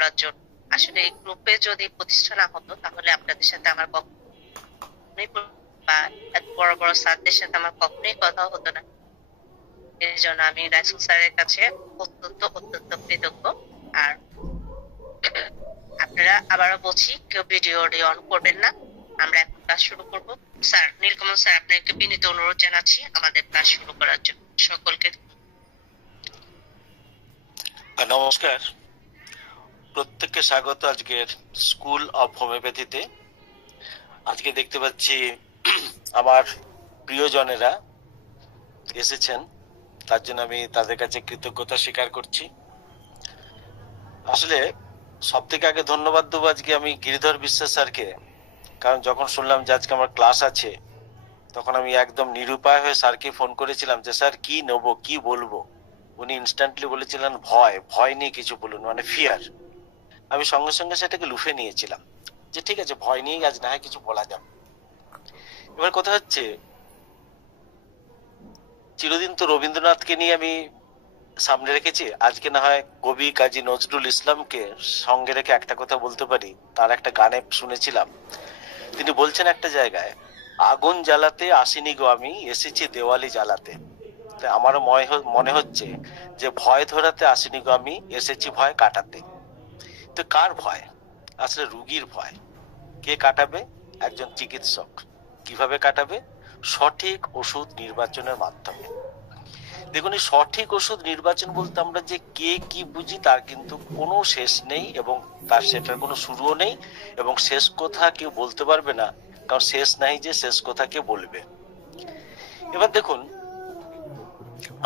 করার জন্য। আসলে এই গ্রুপে যদি প্রতিষ্ঠা না হতো তাহলে আপনাদের সাথে আমার কখনোই বা এত বড় বড় স্যারদের সাথে আমার কখনোই কথা হতো না। এর জন্য আমি রাইসুল স্যারের কাছে অত্যন্ত অত্যন্ত কৃতজ্ঞ। আর আপনারা আবারও বলছি, কেউ ভিডিও অডিও অন করবেন না। আমরা এখন ক্লাস শুরু করব। স্যার নীলকমল স্যার, আপনাকে বিনীত অনুরোধ জানাচ্ছি আমাদের ক্লাস শুরু করার জন্য। সকলকে নমস্কার, প্রত্যেককে স্বাগত আজকের স্কুল অফ হোমিওপ্যাথিতে। আজকে দেখতে পাচ্ছি আমার প্রিয়জনেরা এসেছেন, তার জন্য আমি তাদের কাছে কৃতজ্ঞতা স্বীকার করছি। আসলে সব থেকে আগে ধন্যবাদ দেবো আজকে আমি গিরিধর বিশ্বাস স্যারকে, কারণ যখন শুনলাম যে আজকে আমার ক্লাস আছে তখন আমি একদম নিরুপায় হয়ে স্যারকে ফোন করেছিলাম যে স্যার কি নেবো, কি বলবো। উনি ইনস্ট্যান্টলি বলেছিলেন ভয় ভয় নিয়ে কিছু বলুন, মানে ফিয়ার। আমি সঙ্গে সঙ্গে সেটাকে লুফে নিয়েছিলাম যে ঠিক আছে, ভয় নিয়েই আজ না হয় কিছু বলা যাবে। এবার কথা হচ্ছে, চিরদিন তো রবীন্দ্রনাথকে নিয়ে আমি সামনে রেখেছি, আজকে না হয় কবি কাজী নজরুল ইসলামকে সঙ্গে রেখে একটা কথা বলতে পারি। তার একটা গানে শুনেছিলাম, তিনি বলছেন একটা জায়গায়, আগুন জ্বালাতে আসিনি গো আমি, এসেছি দেওয়ালি জ্বালাতে। তাই আমারও মনে হচ্ছে যে ভয় ধরাতে আসিনি গো আমি, এসেছি ভয় কাটাতে। তো কার ভয়? আসলে রুগীর ভয়। কে কাটাবে? একজন চিকিৎসক। কিভাবে কাটাবে? সঠিক ওষুধ নির্বাচনের মাধ্যমে। দেখুন, এই সঠিক ওষুধ নির্বাচন বলতে আমরা যে কে কি বুঝি তার কিন্তু কোনো শেষ নেই, এবং তার সেটার কোনো শুরুও নেই, এবং শেষ কথা কেউ বলতে পারবে না, কারণ শেষ নাই যে শেষ কথা কে বলবে। এবার দেখুন,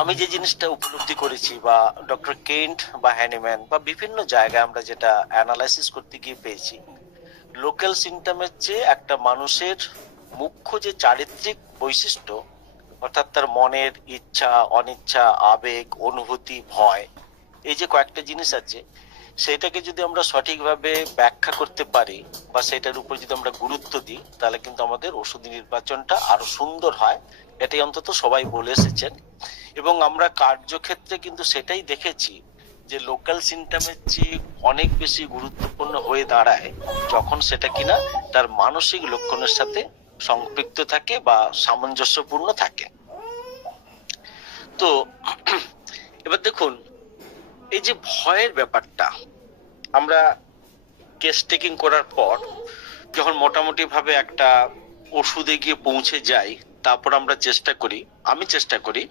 আমি যে জিনিসটা উপলব্ধি করেছি, বা ডক্টর কেন্ট বা হ্যানিম্যান বা বিভিন্ন জায়গায় আমরা যেটা অ্যানালাইসিস করতে গিয়ে পেয়েছি, লোকাল সিমটমের চেয়ে একটা মানুষের মুখ্য যে চারিত্রিক বৈশিষ্ট্য, অর্থাৎ তার মনের ইচ্ছা অনিচ্ছা আবেগ অনুভূতি ভয়, এই যে কয়েকটা জিনিস আছে, সেটাকে যদি আমরা সঠিকভাবে ব্যাখ্যা করতে পারি বা সেটার উপর যদি আমরা গুরুত্ব দিই, তাহলে কিন্তু আমাদের ওষুধ নির্বাচনটা আরো সুন্দর হয়। এটাই অন্তত সবাই বলে এসেছেন, এবং আমরা কার্যক্ষেত্রে কিন্তু সেটাই দেখেছি যে লোকাল সিমটমের চেয়ে অনেক বেশি গুরুত্বপূর্ণ হয়ে দাঁড়ায় যখন সেটা কিনা তার মানসিক লক্ষণের সাথে সম্পৃক্ত থাকে বা সামঞ্জস্যপূর্ণ থাকে। তো এবার দেখুন, এই যে ভয়ের ব্যাপারটা, আমরা কেস টেকিং করার পর যখন মোটামুটি ভাবে একটা ওষুধে গিয়ে পৌঁছে যাই, তারপর আমরা আমি চেষ্টা করি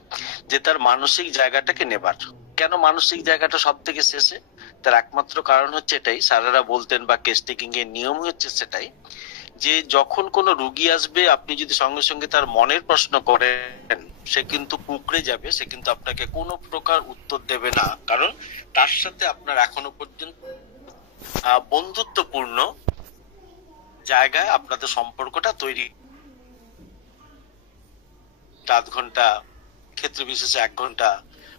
যে তার মানসিক জায়গাটাকে নেবার। কেন মানসিক জায়গাটা সব থেকে শেষে? তার একমাত্র কারণ হচ্ছে এটাই, স্যারেরা বলতেন বা কেস টেকিং এর নিয়ম হচ্ছে সেটাই, যে যখন কোনো রুগী আসবে আপনি যদি সঙ্গে সঙ্গে তার মনের প্রশ্ন করেন, সে কিন্তু কুঁকড়ে যাবে, সে কিন্তু আপনাকে কোনো প্রকার উত্তর দেবে না, কারণ তার সাথে আপনার এখনো পর্যন্ত বন্ধুত্বপূর্ণ জায়গায় আপনাদের সম্পর্কটা তৈরি। 7 ঘন্টা, ক্ষেত্র বিশেষে 1 ঘন্টা,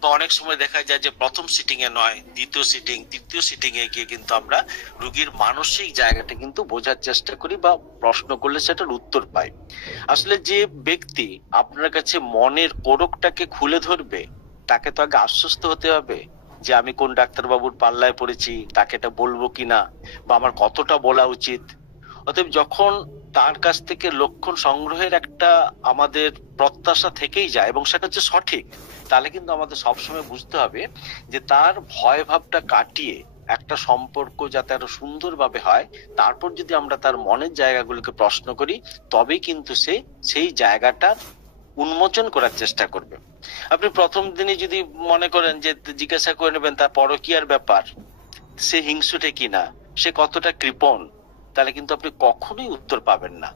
বা অনেক সময় দেখা যায় যে প্রথম সিটিং এ নয়, দ্বিতীয় সিটিং তৃতীয় সিটিং এ গিয়ে কিন্তু আমরা রুগীর মানসিক জায়গাটা কিন্তু বোঝার চেষ্টা করি, বা প্রশ্ন করলে সেটার উত্তর পাই। আসলে যে ব্যক্তি আপনার কাছে মনের কোরকটাকে খুলে ধরবে, তাকে তো আগে আশ্বস্ত হতে হবে যে আমি কোন ডাক্তারবাবুর পাল্লায় পড়েছি, তাকে এটা বলবো কিনা, বা আমার কতটা বলা উচিত। অতএব যখন তার কাছ থেকে লক্ষণ সংগ্রহের একটা আমাদের প্রত্যাশা থেকেই যায়, এবং সেটা হচ্ছে সঠিক, তাহলে কিন্তু আমাদের সবসময় বুঝতে হবে যে তার ভয় ভাবটা কাটিয়ে একটা সম্পর্ক যাতে আরো সুন্দরভাবে হয়, তারপর যদি আমরা তার মনের জায়গাগুলোকে প্রশ্ন করি, তবেই কিন্তু সে সেই জায়গাটা উন্মোচন করার চেষ্টা করবে। আপনি প্রথম দিনে যদি মনে করেন যে জিজ্ঞাসা করে নেবেন তার পরকীয়ার ব্যাপার, সে হিংসুটে কিনা, সে কতটা কৃপণ, তাহলে কিন্তু আপনি কখনোই উত্তর পাবেন না।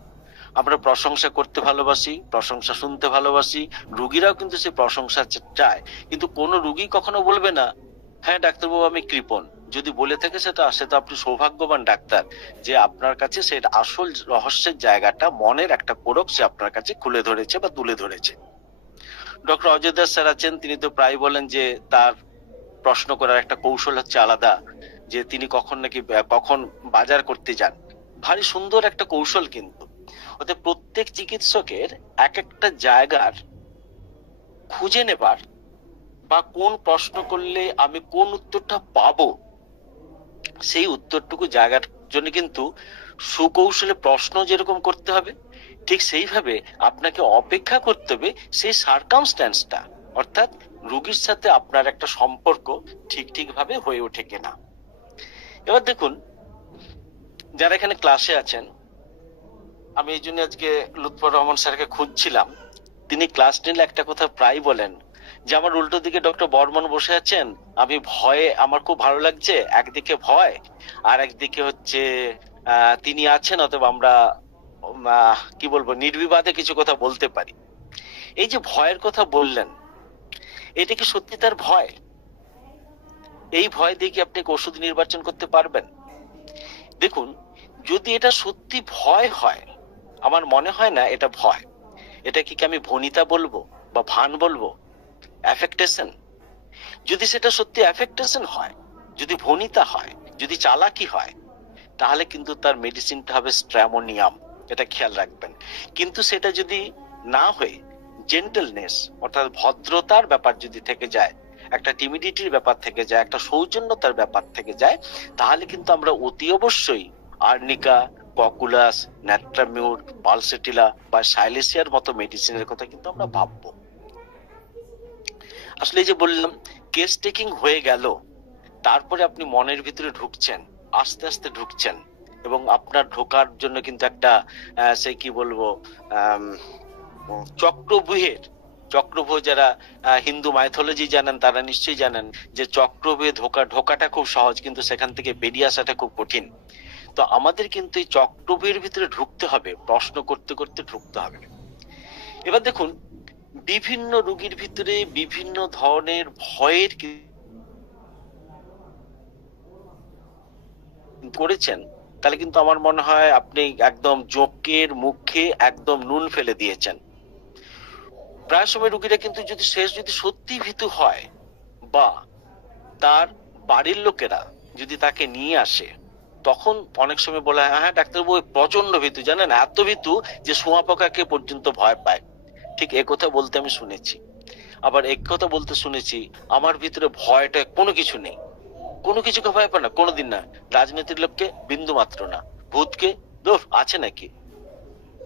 আমরা প্রশংসা করতে ভালোবাসি, প্রশংসা শুনতে ভালোবাসি, রুগীরাও কিন্তু সে প্রশংসা চায়, কিন্তু কোনো রুগী কখনো বলবে না হ্যাঁ ডাক্তারবাবু আমি কৃপণ। যদি বলে থাকে সেটা আপনি সৌভাগ্যবান ডাক্তার, যে আপনার কাছে সে আসল রহস্যের জায়গাটা, মনের একটা কোরক সে আপনার কাছে খুলে ধরেছে বা তুলে ধরেছে। ডক্টর অজয় দাস স্যার আছেন, তিনি তো প্রায় বলেন যে তার প্রশ্ন করার একটা কৌশল হচ্ছে আলাদা, যে তিনি কখন বাজার করতে যান। ভারী সুন্দর একটা কৌশল কিন্তু। ওতে প্রত্যেক চিকিৎসকের এক একটা জায়গার খুঁজে নেবার, বা কোন প্রশ্ন করলে আমি কোন উত্তরটা পাবো, সেই উত্তরটুকু জায়গার জন্য কিন্তু সুকৌশলে প্রশ্ন যেরকম করতে হবে, ঠিক সেইভাবে আপনাকে অপেক্ষা করতে হবে সেই সার্কামস্ট্যান্সটা, অর্থাৎ রোগীর সাথে আপনার একটা সম্পর্ক ঠিক ভাবে হয়ে ওঠে কিনা। এবার দেখুন, যারা এখানে ক্লাসে আছেন, আমি এই জন্য আজকে লুৎফর রহমান স্যারকে খুঁজছিলাম। তিনি ক্লাস নিলে একটা কথা প্রায় বলেন যে আমার উল্টো দিকে ডক্টর বর্মন বসে আছেন, আমি ভয়ে, আমার খুব ভালো লাগছে, একদিকে ভয় আর একদিকে হচ্ছে তিনি আছেন, অতএব আমরা কি বলবো, নির্বিবাদে কিছু কথা বলতে পারি। এই যে ভয়ের কথা বললেন, এটা কি সত্যি তার ভয়? এই ভয় দিয়ে কি আপনি ওষুধ নির্বাচন করতে পারবেন? দেখুন, যদি এটা সত্যি ভয় হয়, আমার মনে হয় না এটা ভয়। এটা কি আমি ভনিতা বলবো বা ভান বলবো? অ্যাফেক্টেশন। যদি সেটা সত্যি অ্যাফেক্টেশন হয়, যদি ভনিতা হয়, যদি চালাকি হয়, তাহলে কিন্তু তার মেডিসিনটা হবে স্ট্র্যামোনিয়াম, এটা খেয়াল রাখবেন। কিন্তু সেটা যদি না হয়ে জেন্টলনেস, অর্থাৎ ভদ্রতার ব্যাপার যদি থেকে যায়, একটা টিমিডিটির ব্যাপার থেকে যায়, একটা সৌজন্যতার ব্যাপার থেকে যায়, তাহলে কিন্তু আমরা অতি অবশ্যই আর্নিকা, ককুলাস, ন্যাট্রামিউর, পালসেটিলা বা সাইলেসিয়ার মতো মেডিসিনের কথা কিন্তু আমরা ভাববো। আসলে এই যে বললাম, কেস টেকিং হয়ে গেল, তারপরে আপনি মনের ভিতরে ঢুকছেন, আস্তে আস্তে ঢুকছেন, এবং আপনার ঢোকার জন্য কিন্তু একটা সে কি বলবো চক্রব্যূহ, যারা হিন্দু মাইথোলজি জানেন তারা নিশ্চয়ই জানেন যে চক্রব্যূহে ঢোকাটা খুব সহজ, কিন্তু সেখান থেকে বেরিয়ে আসাটা খুব কঠিন। তো আমাদের কিন্তু এই চক্রব্যূহের ভিতরে ঢুকতে হবে, প্রশ্ন করতে করতে ঢুকতে হবে। এবার দেখুন, বিভিন্ন রোগীর ভিতরে বিভিন্ন ধরনের ভয়ের করেছেন, তাহলে কিন্তু আমার মনে হয় আপনি একদম জোকের মুখে একদম নুন ফেলে দিয়েছেন। প্রায় সময় রোগীরা কিন্তু যদি সত্যি ভীতু হয়, বা তার বাড়ির লোকেরা যদি তাকে নিয়ে আসে, তখন অনেক সময় বলে, হ্যাঁ ডাক্তারবাবু প্রচন্ড ভীতু, জানেন এত ভীতু যে শুঁয়াপোকাকে পর্যন্ত ভয় পায়। ঠিক একথা বলতে আমি শুনেছি। আবার এক কথা বলতে শুনেছি, আমার ভিতরে ভয়টা কোনো কিছু নেই, কোনো কিছুকে ভয় পায় না, কোনোদিন না। রাজনীতির লোককে বিন্দু মাত্র না, ভূতকে দোষ আছে নাকি।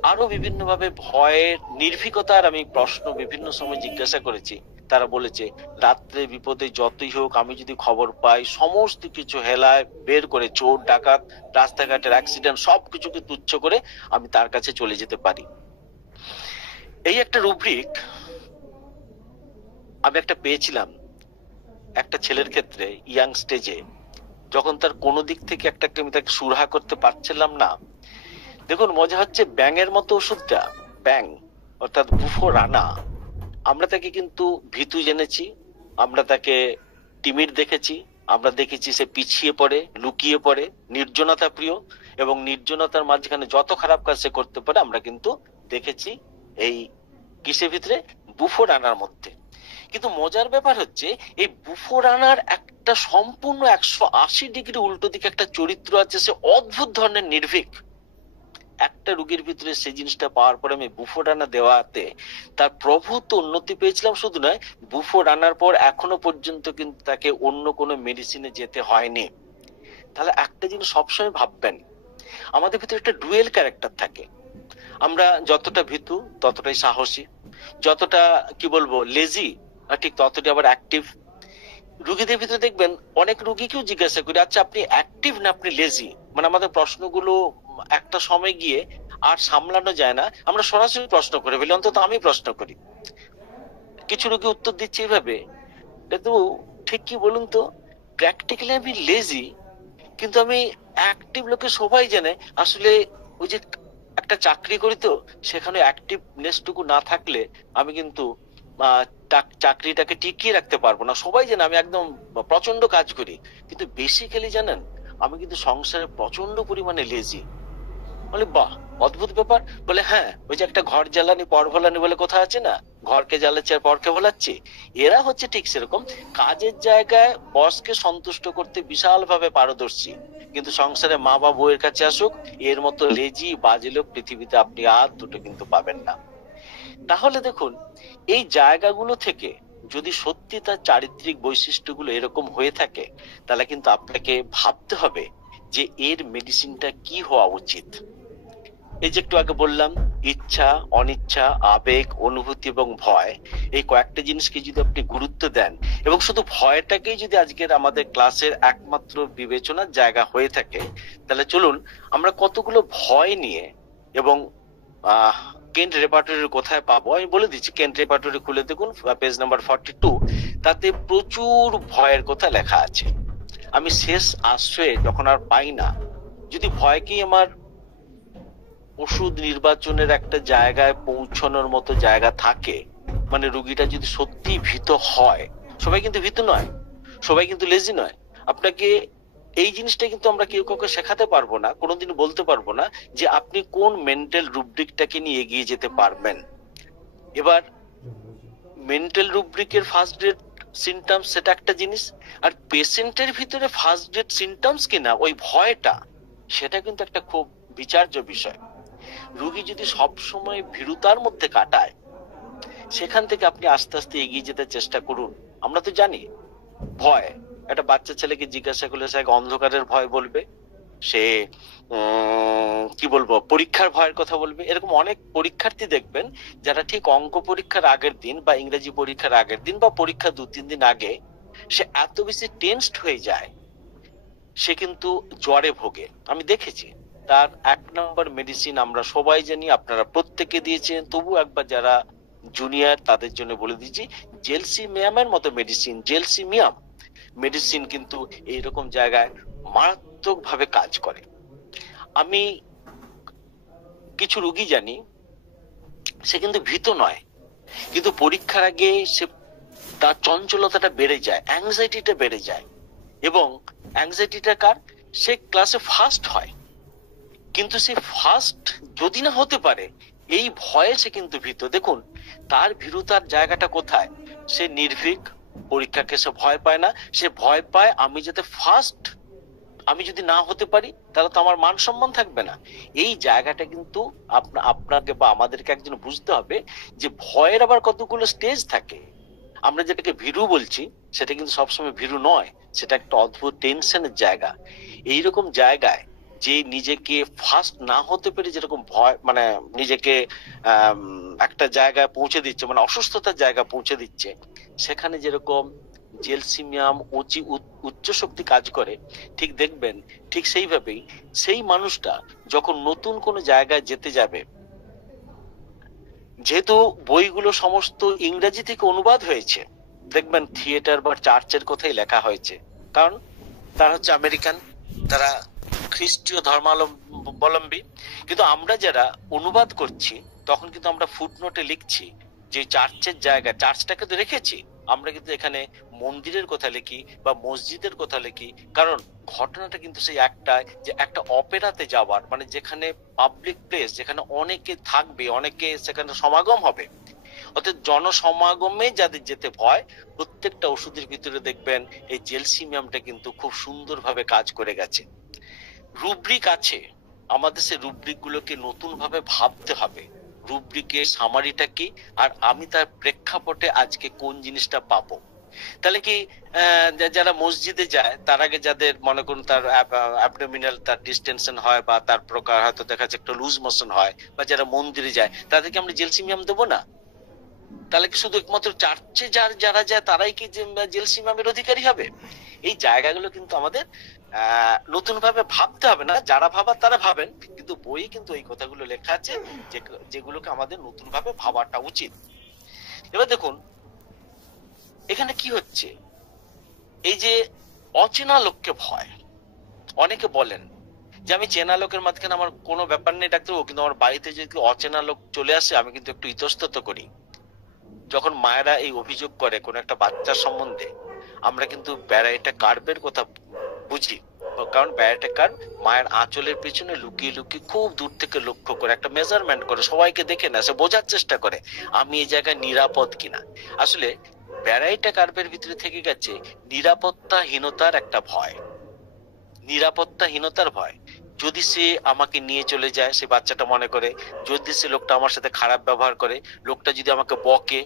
আরো বিভিন্ন ভাবে ভয়ের নির্ভীকতার আমি প্রশ্ন বিভিন্ন সময় জিজ্ঞাসা করেছি। তারা বলেছে, রাত্রে বিপদে যতই হোক আমি যদি খবর পাই, সমস্ত কিছু হেলায় বের করে, চোর ডাকাত, রাস্তাঘাটের অ্যাক্সিডেন্ট সবকিছুকে তুচ্ছ করে আমি তার কাছে চলে যেতে পারি। এই একটা রুব্রিক আমি একটা পেয়েছিলাম একটা ছেলের ক্ষেত্রে, ইয়াং স্টেজে, যখন তার কোনো দিক থেকে আমি তাকে সুরাহা করতে পারছিলাম না। দেখুন, মজা হচ্ছে, ব্যাঙের মতো ওষুধটা, ব্যাং অর্থাৎ বুফোরানা, আমরা তাকে কিন্তু ভীতু জেনেছি, আমরা তাকে টিমিড দেখেছি, আমরা দেখেছি সে পিছিয়ে পড়ে, লুকিয়ে পড়ে, নির্জনতা প্রিয়, এবং নির্জনতার মাঝখানে যত খারাপ কাজ সে করতে পারে আমরা কিন্তু দেখেছি এই কিসের ভিতরে, বুফোরানার মধ্যে। কিন্তু মজার ব্যাপার হচ্ছে, এই বুফোরানার একটা সম্পূর্ণ 180 ডিগ্রি উল্টো দিকে একটা চরিত্র আছে, সে অদ্ভুত ধরনের নির্ভীক। একটা রোগীর ভিতরে সেই জিনিসটা পাওয়ার পরে আমি বুফোরানা দেওয়াতে তার প্রভূত উন্নতি পেয়েছিলাম। শুধু নয়, বুফোরানার পর এখনো পর্যন্ত কিন্তু তাকে অন্য কোনো মেডিসিনে যেতে হয়নি। তাহলে একটা জিনিস সবসময় ভাববেন, আমাদের ভিতরে একটা ডুয়েল ক্যারেক্টার থাকে। আমরা যতটা ভীতু ততটাই সাহসী, যতটা কি বলবো লেজি ঠিক ততটাই আবার অ্যাক্টিভ। রুগীদের ভিতরে দেখবেন, অনেক রুগীকেও জিজ্ঞাসা করি, আচ্ছা আপনি অ্যাক্টিভ না আপনি লেজি? মানে আমাদের প্রশ্নগুলো একটা সময় গিয়ে আর সামলানো যায় না, আমরা সরাসরি প্রশ্ন করে ফেলি, অন্তত আমি প্রশ্ন করি। কিছু রুগী উত্তর দিচ্ছে এইভাবে, কিন্তু ঠিক কি বলুন তো, প্র্যাকটিক্যালি আমি লেজি, কিন্তু আমি অ্যাক্টিভ। লোকে সবাই জানে আসলে, ওই যে একটা চাকরি করি তো, সেখানে অ্যাক্টিভনেস টুকু না থাকলে আমি কিন্তু চাকরিটাকে টিকিয়ে রাখতে পারবো না। সবাই জানে আমি একদম প্রচন্ড কাজ করি, কিন্তু বেসিক্যালি জানেন আমি কিন্তু সংসারে প্রচন্ড পরিমাণে লেজি। বলে বাহ, অদ্ভুত ব্যাপার। বলে হ্যাঁ, ওই যে একটা ঘর জ্বালানি পর ভোলানি বলে কথা আছে না, ঘরকে জ্বালাচ্ছি আর পরকে ভোলাচ্ছি। এরা হচ্ছে ঠিক সেরকম, কাজের জায়গায় বসকে সন্তুষ্ট করতে বিশাল ভাবে পারদর্শী, কিন্তু সংসারে মা বা বউয়ের কাছে আসুক, এর মতো লেজি বাজে লোক পৃথিবীতে আপনি আর দুটো কিন্তু পাবেন না। তাহলে দেখুন, এই জায়গাগুলো থেকে যদি সত্যি তার চারিত্রিক বৈশিষ্ট্যগুলো এরকম হয়ে থাকে, তাহলে কিন্তু আপনাকে ভাবতে হবে যে এর মেডিসিনটা কি হওয়া উচিত। এই যে একটু আগে বললাম, ইচ্ছা, অনিচ্ছা, আবেগ, অনুভূতি এবং ভয়, এই কয়েকটা জিনিসকে যদি আপনি গুরুত্ব দেন এবং শুধু ভয়টাকেই যদি আজকের আমাদের ক্লাসের একমাত্র বিবেচনার জায়গা হয়ে থাকে, তাহলে চলুন আমরা কতগুলো ভয় নিয়ে, এবং কেন্ট রেপার্টরি কোথায় পাবো আমি বলে দিচ্ছি। কেন্ট রেপার্টরি খুলে দেখুন, পেজ নাম্বার 42, তাতে প্রচুর ভয়ের কথা লেখা আছে। আমি শেষ আশ্রয়ে যখন আর পাই না, যদি ভয়কেই আমার ওষুধ নির্বাচনের একটা জায়গায় পৌঁছানোর মতো জায়গা থাকে, মানে রুগীটা যদি সত্যি ভীত হয়, সবাই কিন্তু ভীত নয়, সবাই কিন্তু লেজি নয়। আপনাকে এই জিনিসটা কিন্তু আমরা কেউ কাউকে শেখাতে পারবো না, কোনোদিন বলতে পারবো না যে আপনি কোন মেন্টাল রুব্রিকটাকে নিয়ে এগিয়ে যেতে পারবেন। এবার মেন্টাল রুব্রিকের ফার্স্ট ডেট সিমটমস সেটা একটা জিনিস, আর পেশেন্টের ভিতরে ফার্স্ট ডেট সিমটমস কিনা ওই ভয়টা, সেটা কিন্তু একটা খুব বিচার্য বিষয়। রোগী যদি সব সময় ভীরুতার মধ্যে কাটায়, সেখান থেকে আপনি আস্তে আস্তে এগিয়ে যেতে চেষ্টা করুন। আমরা তো জানি ভয়, একটা বাচ্চা ছেলেকে জিজ্ঞাসা করলে সে এক অন্ধকারের ভয় বলবে, সে কি বলবো পরীক্ষার ভয়ের কথা বলবে। এরকম অনেক পরীক্ষার্থী দেখবেন যারা ঠিক অঙ্ক পরীক্ষার আগের দিন বা ইংরেজি পরীক্ষার আগের দিন বা পরীক্ষা 2-3 দিন আগে সে এত বেশি টেনসড হয়ে যায়, সে কিন্তু জ্বরে ভোগে। আমি দেখেছি। তার 1 নম্বর মেডিসিন আমরা সবাই জানি, আপনারা প্রত্যেকে দিয়েছেন, তবু একবার যারা জুনিয়র তাদের জন্য বলে দিচ্ছি, জেলসিমিয়ামের মতো মেডিসিন, জেলসিমিয়াম মেডিসিন কিন্তু এইরকম জায়গায় মারাত্মক ভাবে কাজ করে। আমি কিছু রোগী জানি, সে কিন্তু ভীত নয়, কিন্তু পরীক্ষার আগে সে তার চঞ্চলতাটা বেড়ে যায়, অ্যাংজাইটিটা বেড়ে যায়, এবং অ্যাংজাইটিটা কার, সে ক্লাসে ফার্স্ট হয়, কিন্তু সে ফার্স্ট যদি না হতে পারে এই ভয়ে সে কিন্তু ভীত। দেখুন তার ভীরুতার জায়গাটা কোথায়, সে নির্ভীক, পরীক্ষাকে সে ভয় পায় না, সে ভয় পায় আমি যাতে ফার্স্ট, আমি যদি না হতে পারি তাহলে তো আমার মান সম্মান থাকবে না। এই জায়গাটা কিন্তু আপনাকে বা আমাদেরকে একজন বুঝতে হবে যে ভয়ের আবার কতগুলো স্টেজ থাকে। আমরা যেটাকে ভীরু বলছি সেটা কিন্তু সবসময় ভীরু নয়, সেটা একটা অদ্ভুত টেনশনের জায়গা। এইরকম জায়গায় যে নিজেকে ফার্স্ট না হতে পেরে যেরকম ভয়, মানে নিজেকে একটা জায়গায় পৌঁছে দিচ্ছে, মানে অসুস্থতার জায়গা পৌঁছে দিচ্ছে, সেখানে যেরকম জেলসিমিয়াম উচ্চ শক্তি কাজ করে, ঠিক দেখবেন ঠিক সেইভাবেই সেই মানুষটা যখন নতুন কোনো জায়গায় যেতে যাবে, যেহেতু বইগুলো সমস্ত ইংরেজি থেকে অনুবাদ হয়েছে, দেখবেন থিয়েটার বা চার্চের কথাই লেখা হয়েছে, কারণ তারা হচ্ছে আমেরিকান, তারা খ্রিস্টীয় ধর্মাবলম্বী। কিন্তু আমরা যারা অনুবাদ করছি তখন কিন্তু আমরা ফুটনোটে লিখছি যে চার্চের জায়গা, চার্চটাকে তো রেখেছি, আমরা কিন্তু এখানে মন্দিরের কথা লিখি বা মসজিদের কথা লিখি, কারণ ঘটনাটা কিন্তু সেই একটাই, যে একটা অপেরাতে যাওয়ার, মানে যেখানে পাবলিক প্লেস, যেখানে অনেকে থাকবে, অনেকে সেখানে সমাগম হবে, অর্থাৎ জনসমাগমে যাদের যেতে ভয়, প্রত্যেকটা ওষুধের ভিতরে দেখবেন এই জেলসিমিয়ামটা কিন্তু খুব সুন্দরভাবে কাজ করে গেছে। রুব্রিক আছে, আমাদের সেই রুব্রিক গুলোকে নতুন ভাবে ভাবতে হবে, রুব্রিকের সামারিটা কি, আর আমি তার প্রেক্ষাপটে আজকে কোন জিনিসটা পাবো। তাহলে কি যারা মসজিদে যায় তার আগে যাদের মনে করুন তার অ্যাবডোমিনাল তার ডিস্টেনশন হয় বা তার প্রকার হয়তো দেখা যাচ্ছে একটা লুজ মোশন হয়, বা যারা মন্দিরে যায় তাদেরকে আমরা জেলসিমিয়াম দেবো না? তাহলে কি শুধু একমাত্র চার্চে যারা যায় তারাই কি জেলসিমিয়ামের অধিকারী হবে? এই জায়গাগুলো কিন্তু আমাদের নতুন ভাবে ভাবতে হবে না, যারা ভাবার তারা ভাবেন, কিন্তু বইয়ে কিন্তু এই কথাগুলো লেখা আছে যেগুলোকে আমাদের নতুন ভাবে ভাবাটা উচিত। এবার দেখুন এখানে কি হচ্ছে, এই যে অচেনা লোককে ভয়, অনেকে বলেন যে আমি চেনা লোকের মাঝখানে আমার কোনো ব্যাপার নেই ডাক্তারবাবু, কিন্তু আমার বাড়িতে যদি অচেনা লোক চলে আসে আমি কিন্তু একটু ইতস্তত করি। যখন মায়েরা এই অভিযোগ করে কোন একটা বাচ্চার সম্বন্ধে, আমরা কিন্তু ব্যারাইটা কার্ভের কথা বুঝি, কারণ ব্যারাইটা কার্ভ মায়ের আঁচলের পিছনে লুকিয়ে লুকিয়ে খুব দূর থেকে লক্ষ্য করে একটা মেজারমেন্ট করে, সবাইকে দেখে না, সে বোঝার চেষ্টা করে আমি এই জায়গায় নিরাপদ কিনা। আসলে ব্যারাইটা কার্ভের ভিতরে থেকে গেছে নিরাপত্তাহীনতার একটা ভয়, নিরাপত্তাহীনতার ভয়। যদি সে আমাকে নিয়ে চলে যায়, সে বাচ্চাটা মনে করে যদি সে লোকটা আমার সাথে খারাপ ব্যবহার করে, লোকটা যদি আমাকে বকে,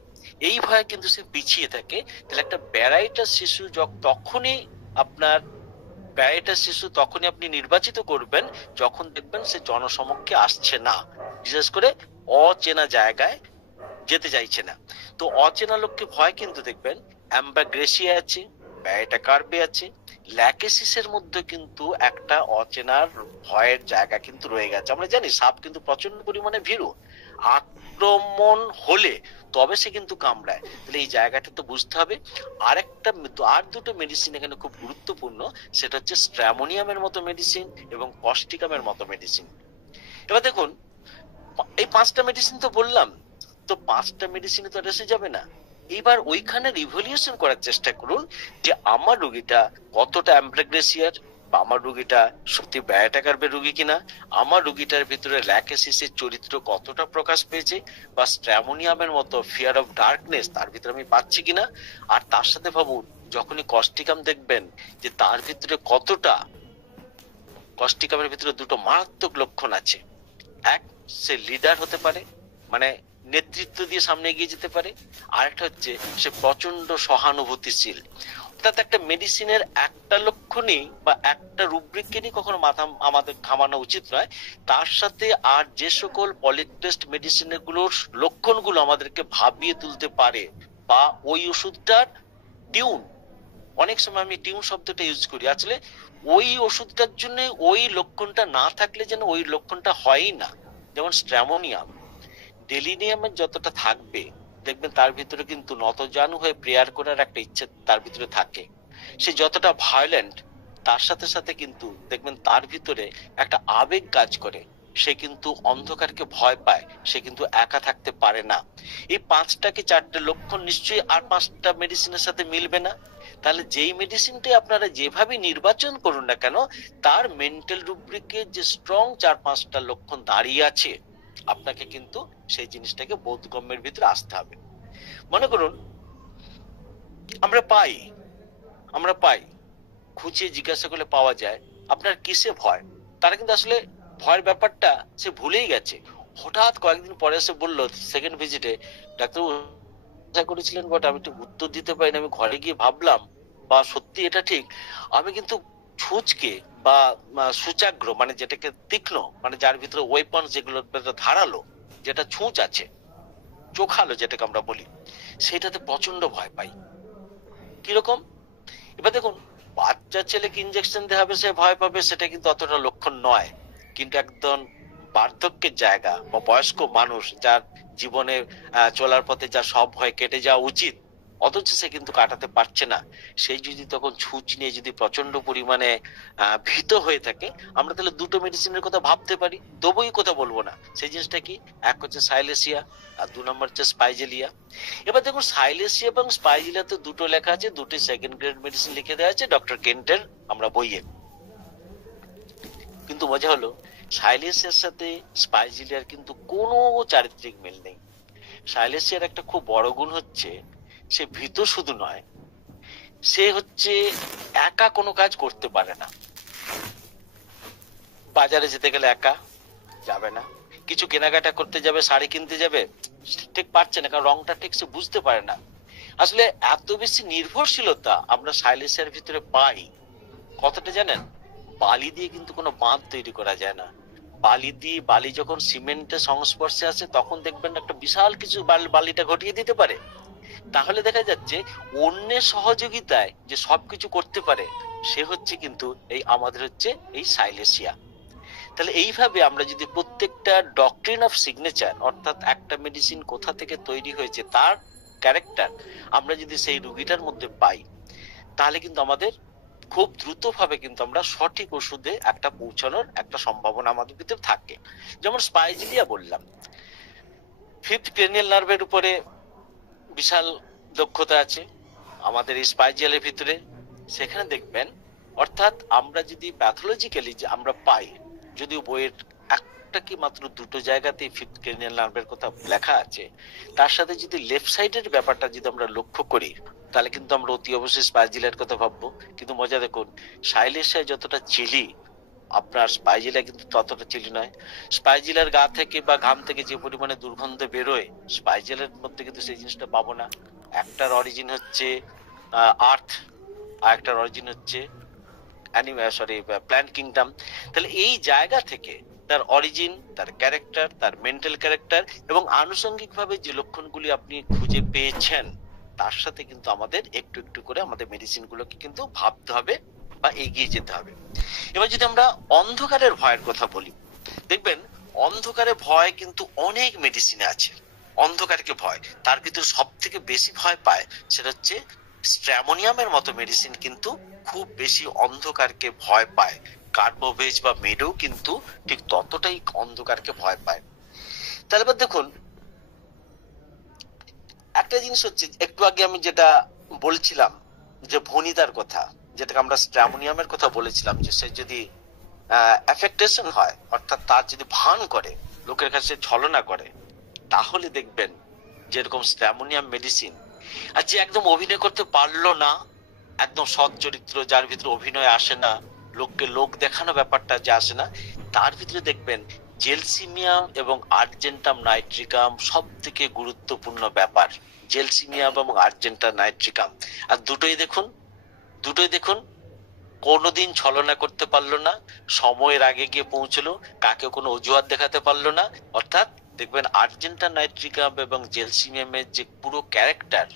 এই ভয়ে কিন্তু সে পিছিয়ে থাকে। তাহলে একটা ব্যারাইটাস শিশু তখনই আপনার ব্যয়টা শিশু তখনই আপনি নির্বাচিত করবেন যখন দেখবেন সে জনসমক্ষে আসছে না, বিশেষ করে অচেনা জায়গায় যেতে চাইছে না। তো অচেনা লোককে ভয় কিন্তু দেখবেন অ্যাম্বাগ্রেসিয়া আছে, ব্যয়টা কার্বে আছে, ল্যাকেসিসের মধ্যে কিন্তু একটা অচেনার ভয়ের জায়গা কিন্তু রয়ে গেছে। আমরা জানি সাপ কিন্তু প্রচন্ড পরিমাণে ভীরু, আক্রমণ হলে তবে সে কিন্তু কামড়ায়। তাহলে এই জায়গাটা তো বুঝতে হবে। আর দুটো মেডিসিন এখানে খুব গুরুত্বপূর্ণ, সেটা হচ্ছে স্ট্র্যামোনিয়ামের মতো মেডিসিন এবং কস্টিকামের মতো মেডিসিন। এবার দেখুন, এই 5টা মেডিসিন তো বললাম, তো 5টা মেডিসিনে তো এসে যাবে না। এবার ওইখানে রিভলিউশন করার চেষ্টা করুন যে আমার রোগীটা কতটা অ্যাম্ব্রেগ্রেসিয়ার, বা আমার রোগীটা সত্যি ব্যয়টাকারবে রোগী কিনা, আমার রোগীটার ভিতরে ল্যাকেসিসের চরিত্র কতটা প্রকাশ পেয়েছে, বা স্ট্র্যামোনিয়ামের মতো ফিয়ার অফ ডার্কনেস তার ভিতরে আমি পাচ্ছি কিনা। আর তার সাথে ভাবুন, যখনই কস্টিকাম দেখবেন যে তার ভিতরে কতটা, কস্টিকামের ভিতরে দুটো মারাত্মক লক্ষণ আছে। এক, সে লিডার হতে পারে, মানে নেতৃত্ব দিয়ে সামনে এগিয়ে যেতে পারে। আরেকটা হচ্ছে সে প্রচন্ড সহানুভূতিশীল। অর্থাৎ একটা মেডিসিনের একটা লক্ষণই বা একটা রুব্রিককে কখনো মাথা আমাদের ঘামানো উচিত নয়। তার সাথে আর যে সকল পলিটেস্ট মেডিসিনের গুলোর লক্ষণগুলো আমাদেরকে ভাবিয়ে তুলতে পারে, বা ওই ওষুধটার টিউন, অনেক সময় আমি টিউন শব্দটা ইউজ করি, আসলে ওই ওষুধটার জন্য ওই লক্ষণটা না থাকলে যেন ওই লক্ষণটা হয়ই না। যেমন স্ট্র্যামোনিয়াম, ডেলিনিয়ামের যতটা থাকবে দেখবেন তার ভিতরে কিন্তু নতজানু হয়ে প্রেয়ার করার একটা ইচ্ছে তার ভিতরে থাকে। সে যতটা ভায়োলেন্ট, তার সাথে সাথে কিন্তু দেখবেন তার ভিতরে একটা আবেগ কাজ করে। সে কিন্তু অন্ধকারকে ভয় পায়, সে কিন্তু একা থাকতে পারে না। এই 5টা কি 4টে লক্ষণ নিশ্চয়ই আর 5টা মেডিসিনের সাথে মিলবে না। তাহলে যেই মেডিসিনটি আপনারা যেভাবে নির্বাচন করুন না কেন, তার মেন্টাল রুব্রিকে যে স্ট্রং 4-5টা লক্ষণ দাঁড়িয়ে আছে, আপনাকে কিন্তু সেই জিনিসটাকে বোধগম্যের ভিতরে আসতে হবে। মনে করুন আমরা পাই খুঁচিয়ে জিজ্ঞাসা করলে পাওয়া যায় আপনার কিসে ভয়। তারা কিন্তু আসলে ভয়ের ব্যাপারটা সে ভুলেই গেছে। হঠাৎ কয়েকদিন পরে এসে বললো সেকেন্ড ভিজিটে, ডাক্তার করেছিলেন বট আমি একটু উত্তর দিতে পারিনি, আমি ঘরে গিয়ে ভাবলাম, বা সত্যি এটা ঠিক, আমি কিন্তু ছুঁচকে বা সূচাগ্র, মানে যেটাকে তীক্ষ্ণ, মানে যার ভিতরে ওয়েপন, যেগুলো ধারালো, যেটা ছুঁচ আছে, চোখালো যেটাকে আমরা বলি, সেটাতে প্রচন্ড ভয় পাই। কিরকম? এবার দেখুন, বাচ্চা ছেলেকে ইনজেকশন দেওয়া হবে সে ভয় পাবে, সেটা কিন্তু অতটা লক্ষণ নয়। কিন্তু একদম বার্ধক্যের জায়গা বা বয়স্ক মানুষ যার জীবনে চলার পথে যা সব ভয় কেটে যাওয়া উচিত, অথচ সে কিন্তু কাটাতে পারছে না, সেই যদি তখন ছুঁচ নিয়ে যদি প্রচন্ড পরিমাণে ভীত হয়ে থাকে, আমরা তাহলে দুটো মেডিসিনের কথা ভাবতে পারি, তবুই কথা বলবো না। সেই জিনিসটা কি? এক হচ্ছে সাইলেসিয়া, আর 2 নম্বর হচ্ছে স্পাইজেলিয়া। এবার দেখুন, সাইলেসিয়া এবং স্পাইজেলিয়াতে দুটো লেখা আছে, দুটি সেকেন্ড গ্রেড মেডিসিন লিখে দেওয়া আছে ডক্টর কেন্টের আমরা বইয়ে। কিন্তু মজা হলো, সাইলেসিয়ার সাথে স্পাইজেলিয়ার কিন্তু কোনো চারিত্রিক মিল নেই। সাইলেসিয়ার একটা খুব বড় গুণ হচ্ছে সে ভীত শুধু নয়, সে হচ্ছে একা কোনো কাজ করতে পারে না। বাজারে যেতে গেলে একা যাবে না, কিছু কেনাকাটা করতে যাবে, শাড়ি কিনতে যাবে, ঠিক পারছে না, কারণ রংটা ঠিক সে বুঝতে পারে না। আসলে এত বেশি নির্ভরশীলতা আমরা সাইলেসিয়ার ভিতরে পাই। কতটা জানেন? বালি দিয়ে কিন্তু কোনো বাঁধ তৈরি করা যায় না। বালি যখন সিমেন্টের সংস্পর্শে আসে তখন দেখবেন একটা বিশাল কিছু বালিটা ঘটিয়ে দিতে পারে। তাহলে দেখা যাচ্ছে অন্যের সহযোগিতায় যে সবকিছু করতে পারে, সে হচ্ছে কিন্তু আমাদের হচ্ছে এই সাইলেসিয়া। তাহলে এইভাবে আমরা যদি প্রত্যেকটা ডক্ট্রিন অফ সিগনেচার, অর্থাৎ একটা মেডিসিন কোথা থেকে তৈরি হয়েছে তার ক্যারেক্টার আমরা যদি সেই রোগীটার মধ্যে পাই, তাহলে কিন্তু আমাদের খুব দ্রুত ভাবে কিন্তু আমরা সঠিক ওষুধে একটা পৌঁছানোর একটা সম্ভাবনা আমাদের ভিতরে থাকে। যেমন স্পাইজেলিয়া বললাম, 5th ক্রেনিয়াল নার্ভের উপরে বিশাল দক্ষতা আছে আমাদের এই স্পাইজেলের ভিতরে। সেখানে দেখবেন, অর্থাৎ আমরা যদি প্যাথোলজিক্যালি যে আমরা পাই, যদিও বইয়ের একটা কি মাত্র 2টো জায়গাতেই 5th ক্রেনিয়াল নার্ভের কথা লেখা আছে, তার সাথে যদি লেফট সাইডের ব্যাপারটা যদি আমরা লক্ষ্য করি, তাহলে কিন্তু আমরা অতি অবশ্যই স্পাইজেলিয়ার কথা ভাববো। কিন্তু মজা দেখুন, সাইলেসিয়া যতটা চিলি, আপনার স্পাইজিলা কিন্তু ততটা চিলি নয়। স্পাইজিলার গা থেকে বা ঘাম থেকে যে পরিমাণে দুর্গন্ধ বেরোয়, স্পাইজিলার মধ্যে কিন্তু সেই জিনিসটা পাবো না। একটার অরিজিন হচ্ছে আর্থ, আর একটার অরিজিন হচ্ছে প্ল্যান্ট কিংডম। তাহলে এই জায়গা থেকে তার অরিজিন, তার ক্যারেক্টার, তার মেন্টাল ক্যারেক্টার এবং আনুষঙ্গিক ভাবে যে লক্ষণগুলি আপনি খুঁজে পেয়েছেন, তার সাথে কিন্তু আমাদের একটু একটু করে আমাদের মেডিসিন গুলোকে কিন্তু ভাবতে হবে বা এগিয়ে যেতে হবে। এবার যদি আমরা অন্ধকারের ভয়ের কথা বলি, দেখবেন অন্ধকারে ভয় কিন্তু অনেক মেডিসিনে আছে। অন্ধকারকে ভয়, তার ভিতর সব থেকে বেশি ভয় পায় সেটা হচ্ছে স্ট্র্যামোনিয়ামের মতো মেডিসিন কিন্তু খুব বেশি অন্ধকারকে ভয় পায়। কার্বোভেজ বা মেডও কিন্তু ঠিক ততটাই অন্ধকারকে ভয় পায়। তাহলে এবার দেখুন, একটা জিনিস হচ্ছে একটু আগে আমি যেটা বলছিলাম যে ভনিতার কথা, যেটাকে আমরা স্ট্র্যামোনিয়ামের কথা বলেছিলাম, যে সে যদি অ্যাফেক্টেশন হয়, অর্থাৎ তার যদি ভান করে, লোকের কাছে ছলনা করে, তাহলে দেখবেন যেরকম স্ট্র্যামোনিয়াম মেডিসিন। আর যে একদম অভিনয় করতে পারলো না, একদম সৎ চরিত্র, যার ভিতরে অভিনয় আসে না, লোককে লোক দেখানো ব্যাপারটা যে আসে না, তার ভিতরে দেখবেন জেলসিমিয়াম এবং আর্জেন্টাম নাইট্রিকাম সব থেকে গুরুত্বপূর্ণ ব্যাপার। জেলসিমিয়াম এবং আর্জেন্টাম নাইট্রিকাম, আর দুটোই দেখুন কোনোদিন ছলনা করতে পারলো না, সময়ের আগে গিয়ে পৌঁছলো, কাকে কোনো অজুহাত দেখাতে পারলো না। অর্থাৎ দেখবেন আর্জেন্টা নাইট্রিকাম এবং জেলসিমিয়ামের যে পুরো ক্যারেক্টার,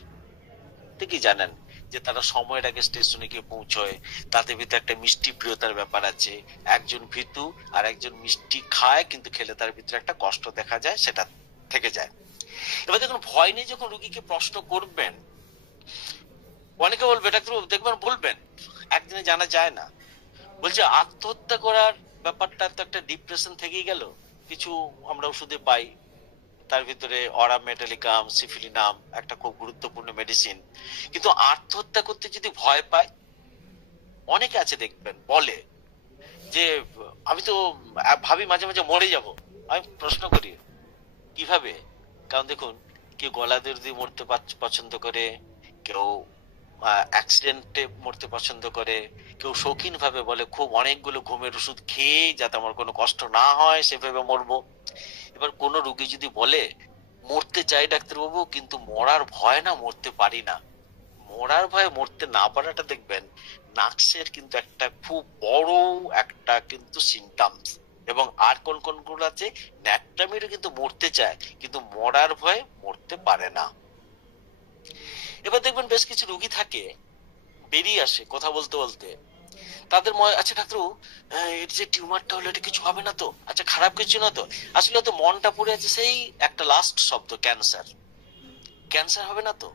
কি জানেন যে তারা সময়ের আগে স্টেশনে গিয়ে পৌঁছয়, তাদের ভিতরে একটা মিষ্টি প্রিয়তার ব্যাপার আছে। একজন ভীতু আর একজন মিষ্টি খায়, কিন্তু খেলে তার ভিতরে একটা কষ্ট দেখা যায়, সেটা থেকে যায়। এবার দেখুন, ভয় নিয়ে যখন রুগীকে প্রশ্ন করবেন, অনেকে বলবে, ডাক্তারবাবু দেখবেন বলবেন একদিনে জানা যায় না, বলছে আত্মহত্যা করার ব্যাপারটা তো একটা ডিপ্রেশন থেকেই গেল, কিছু আমরা ওষুধে পাই, তার ভিতরে অরাম মেটালিকাম, সিফিলিনাম একটা খুব গুরুত্বপূর্ণ মেডিসিন। কিন্তু আত্মহত্যা করতে যদি ভয় পায়, অনেকে আছে দেখবেন বলে যে আমি তো ভাবি মাঝে মাঝে মরে যাব। আমি প্রশ্ন করি কিভাবে? কারণ দেখুন, কেউ গলা দিয়ে মরতে পছন্দ করে, কেউ অ্যাক্সিডেন্টে মরতে পছন্দ করে, কেউ শৌখিন ভাবে বলে খুব অনেকগুলো ঘুমের ওষুধ খেয়ে যাতে আমার কোনো কষ্ট না হয় সেভাবে মরবো। এবার কোন রোগী যদি বলে মরতে চাই ডাক্তারবাবু, কিন্তু মরার ভয় না, মরতে পারি না, মরার ভয়ে মরতে না পারাটা দেখবেন নার্সের কিন্তু একটা খুব বড় একটা কিন্তু সিমটমস। এবং আর কোন কোন গুলো আছে, ন্যাট্রামিরও কিন্তু মরতে চায় কিন্তু মরার ভয়ে মরতে পারে না। এবার দেখবেন বেশ কিছু রোগী থাকে, বেরিয়ে আসে কথা বলতে বলতে, তাদের আচ্ছা ডাক্তারবাবু, এর যে টিউমারটা হলো এটা কিছু হবে না তো? আচ্ছা খারাপ কিছু না তো? আসলে তো মনটা পড়ে আছে সেই একটা লাস্ট শব্দ, ক্যান্সার। ক্যান্সার হবে না তো?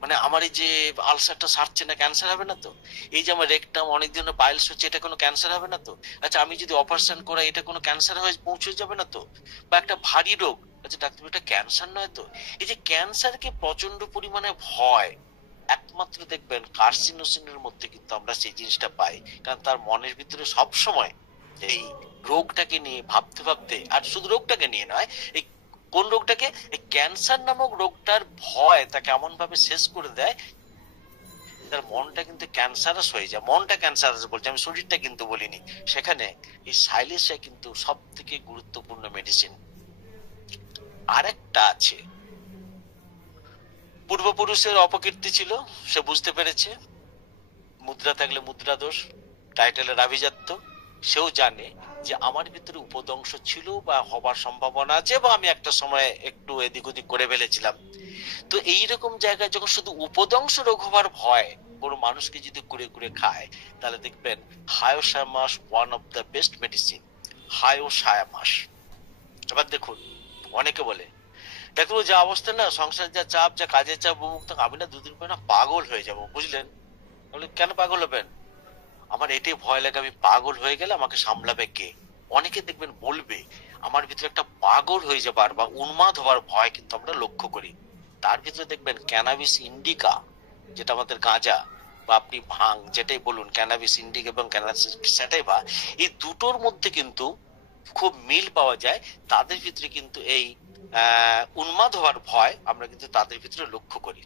মানে আমার এই যে আলসারটা সারছে না, ক্যান্সার হবে না তো? এই যে আমার রেকটাম অনেকদিন পাইলস হচ্ছে, এটা কোনো ক্যান্সার হবে না তো? আচ্ছা আমি যদি অপারেশন করাই, এটা কোনো ক্যান্সার হয়ে পৌঁছে যাবে না তো? বা একটা ভারী রোগ, আচ্ছা ডাক্তার এটা ক্যান্সার নয় তো? এই যে ক্যান্সারকে প্রচন্ড পরিমাণে ভয়, একমাত্র দেখবেন কার্সিনোসিনের মধ্যে কিন্তু আমরা সেই জিনিসটা পাই। কারণ তার মনের ভিতরে সব সময় এই রোগটাকে নিয়ে ভাবতে ভাবতে, আর শুধু রোগটাকে নিয়ে নয়, এই কোন রোগটাকে, এই ক্যান্সার নামক রোগটার ভয় তাকে এমন ভাবে শেষ করে দেয়, তার মনটা কিন্তু ক্যান্সারাস হয়ে যায়। মনটা ক্যান্সারাস বলছে, আমি শরীরটা কিন্তু বলিনি। সেখানে এই সাইলেসিয়া কিন্তু সব থেকে গুরুত্বপূর্ণ মেডিসিন। আরেকটা আছে, পূর্বপুরুষের অপকীর্তি ছিল, সে বুঝতে পেরেছে মুদ্রা থাকলে মুদ্রা দোষ, টাইটেলের আভিজাত্য। সেও জানে যে আমার ভিতরে উপদংশ ছিল বা হবার সম্ভাবনা আছে, বা আমি একটা সময় একটু এদিক ওদিক করে ফেলেছিলাম। তো এইরকম জায়গায় যখন শুধু উপদংশ রোগ হবার ভয় কোনো মানুষকে যদি কুড়ে কুড়ে খায়, তাহলে দেখবেন hyoscyamus one of the best medicine, hyoscyamus. এবার দেখুন, অনেকে বলে দেখো যা অবস্থা না, সংসার যা চাপ, যা কাজের চাপ, আমি না দুদিন পরে না পাগল হয়ে যাব, বুঝলেন? বলে কেন পাগল হবেন? আমার এটাই ভয় লাগে, আমি পাগল হয়ে গেলে আমাকে সামলাবে কে? অনেকে দেখবেন বলবে আমার ভিতরে একটা পাগল হয়ে যাবার বা উন্মাদ হওয়ার ভয় কিন্তু আমরা লক্ষ্য করি। তার ভিতরে দেখবেন ক্যানাবিস ইন্ডিকা, যেটা আমাদের গাঁজা বা আপনি ভাং যেটাই বলুন, ক্যানাবিস ইন্ডিকা এবং ক্যানাবিস স্যাটাইভা, এই দুটোর মধ্যে কিন্তু খুব মিল পাওয়া যায়। তাদের ভিতরে কিন্তু এই উন্মাদ হওয়ার ভয় আমরা কিন্তু তাদের ভিতরে লক্ষ্য করি।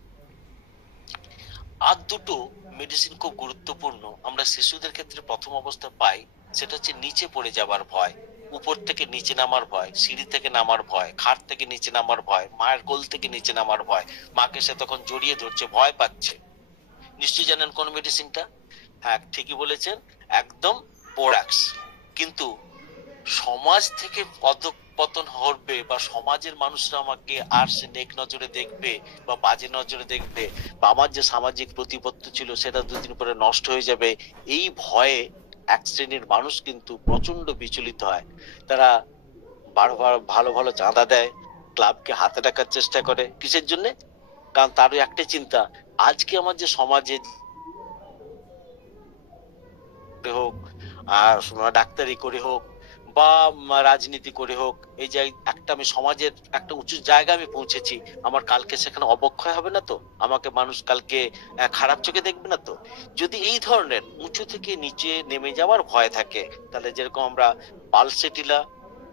আর দুটো মেডিসিন খুব গুরুত্বপূর্ণ আমরা শিশুদের ক্ষেত্রে প্রথম অবস্থায় পাই, সেটা হচ্ছে নিচে পড়ে যাবার ভয়, উপর থেকে নিচে নামার ভয়, সিঁড়ি থেকে নামার ভয়, খাট থেকে নিচে নামার ভয়, মায়ের কোল থেকে নিচে নামার ভয়। মাকে সে তখন জড়িয়ে ধরছে, ভয় পাচ্ছে। নিশ্চয়ই জানেন কোন মেডিসিনটা? হ্যাঁ, ঠিকই বলেছেন, একদম বোরাক্স। কিন্তু সমাজ থেকে অধঃপতন হবে বা সমাজের মানুষরা আমাকে আর সে নেক নজরে দেখবে বা বাজে নজরে দেখবে বা আমার যে সামাজিক প্রতিপত্তি ছিল সেটা দুদিন পরে নষ্ট হয়ে যাবে, এই ভয়ে এক শ্রেণীর মানুষ কিন্তু প্রচন্ড বিচলিত হয়। তারা বারবার ভালো ভালো চাঁদা দেয়, ক্লাবকে হাতে রাখার চেষ্টা করে। কিসের জন্য? কারণ তারও একটাই চিন্তা, আজকে আমার যে সমাজে হোক, ডাক্তারি করে হোক বা রাজনীতি করে হোক, এই যে একটা আমি সমাজের একটা উঁচু জায়গা আমি পৌঁছেছি, আমার কালকে সেখানে অবক্ষয় হবে না তো? আমাকে মানুষ কালকে খারাপ চোখে দেখবে না তো? যদি এই ধরনের উঁচু থেকে নিচে নেমে যাওয়ার ভয় থাকে, তাহলে যেরকম আমরা পালসেটিলা,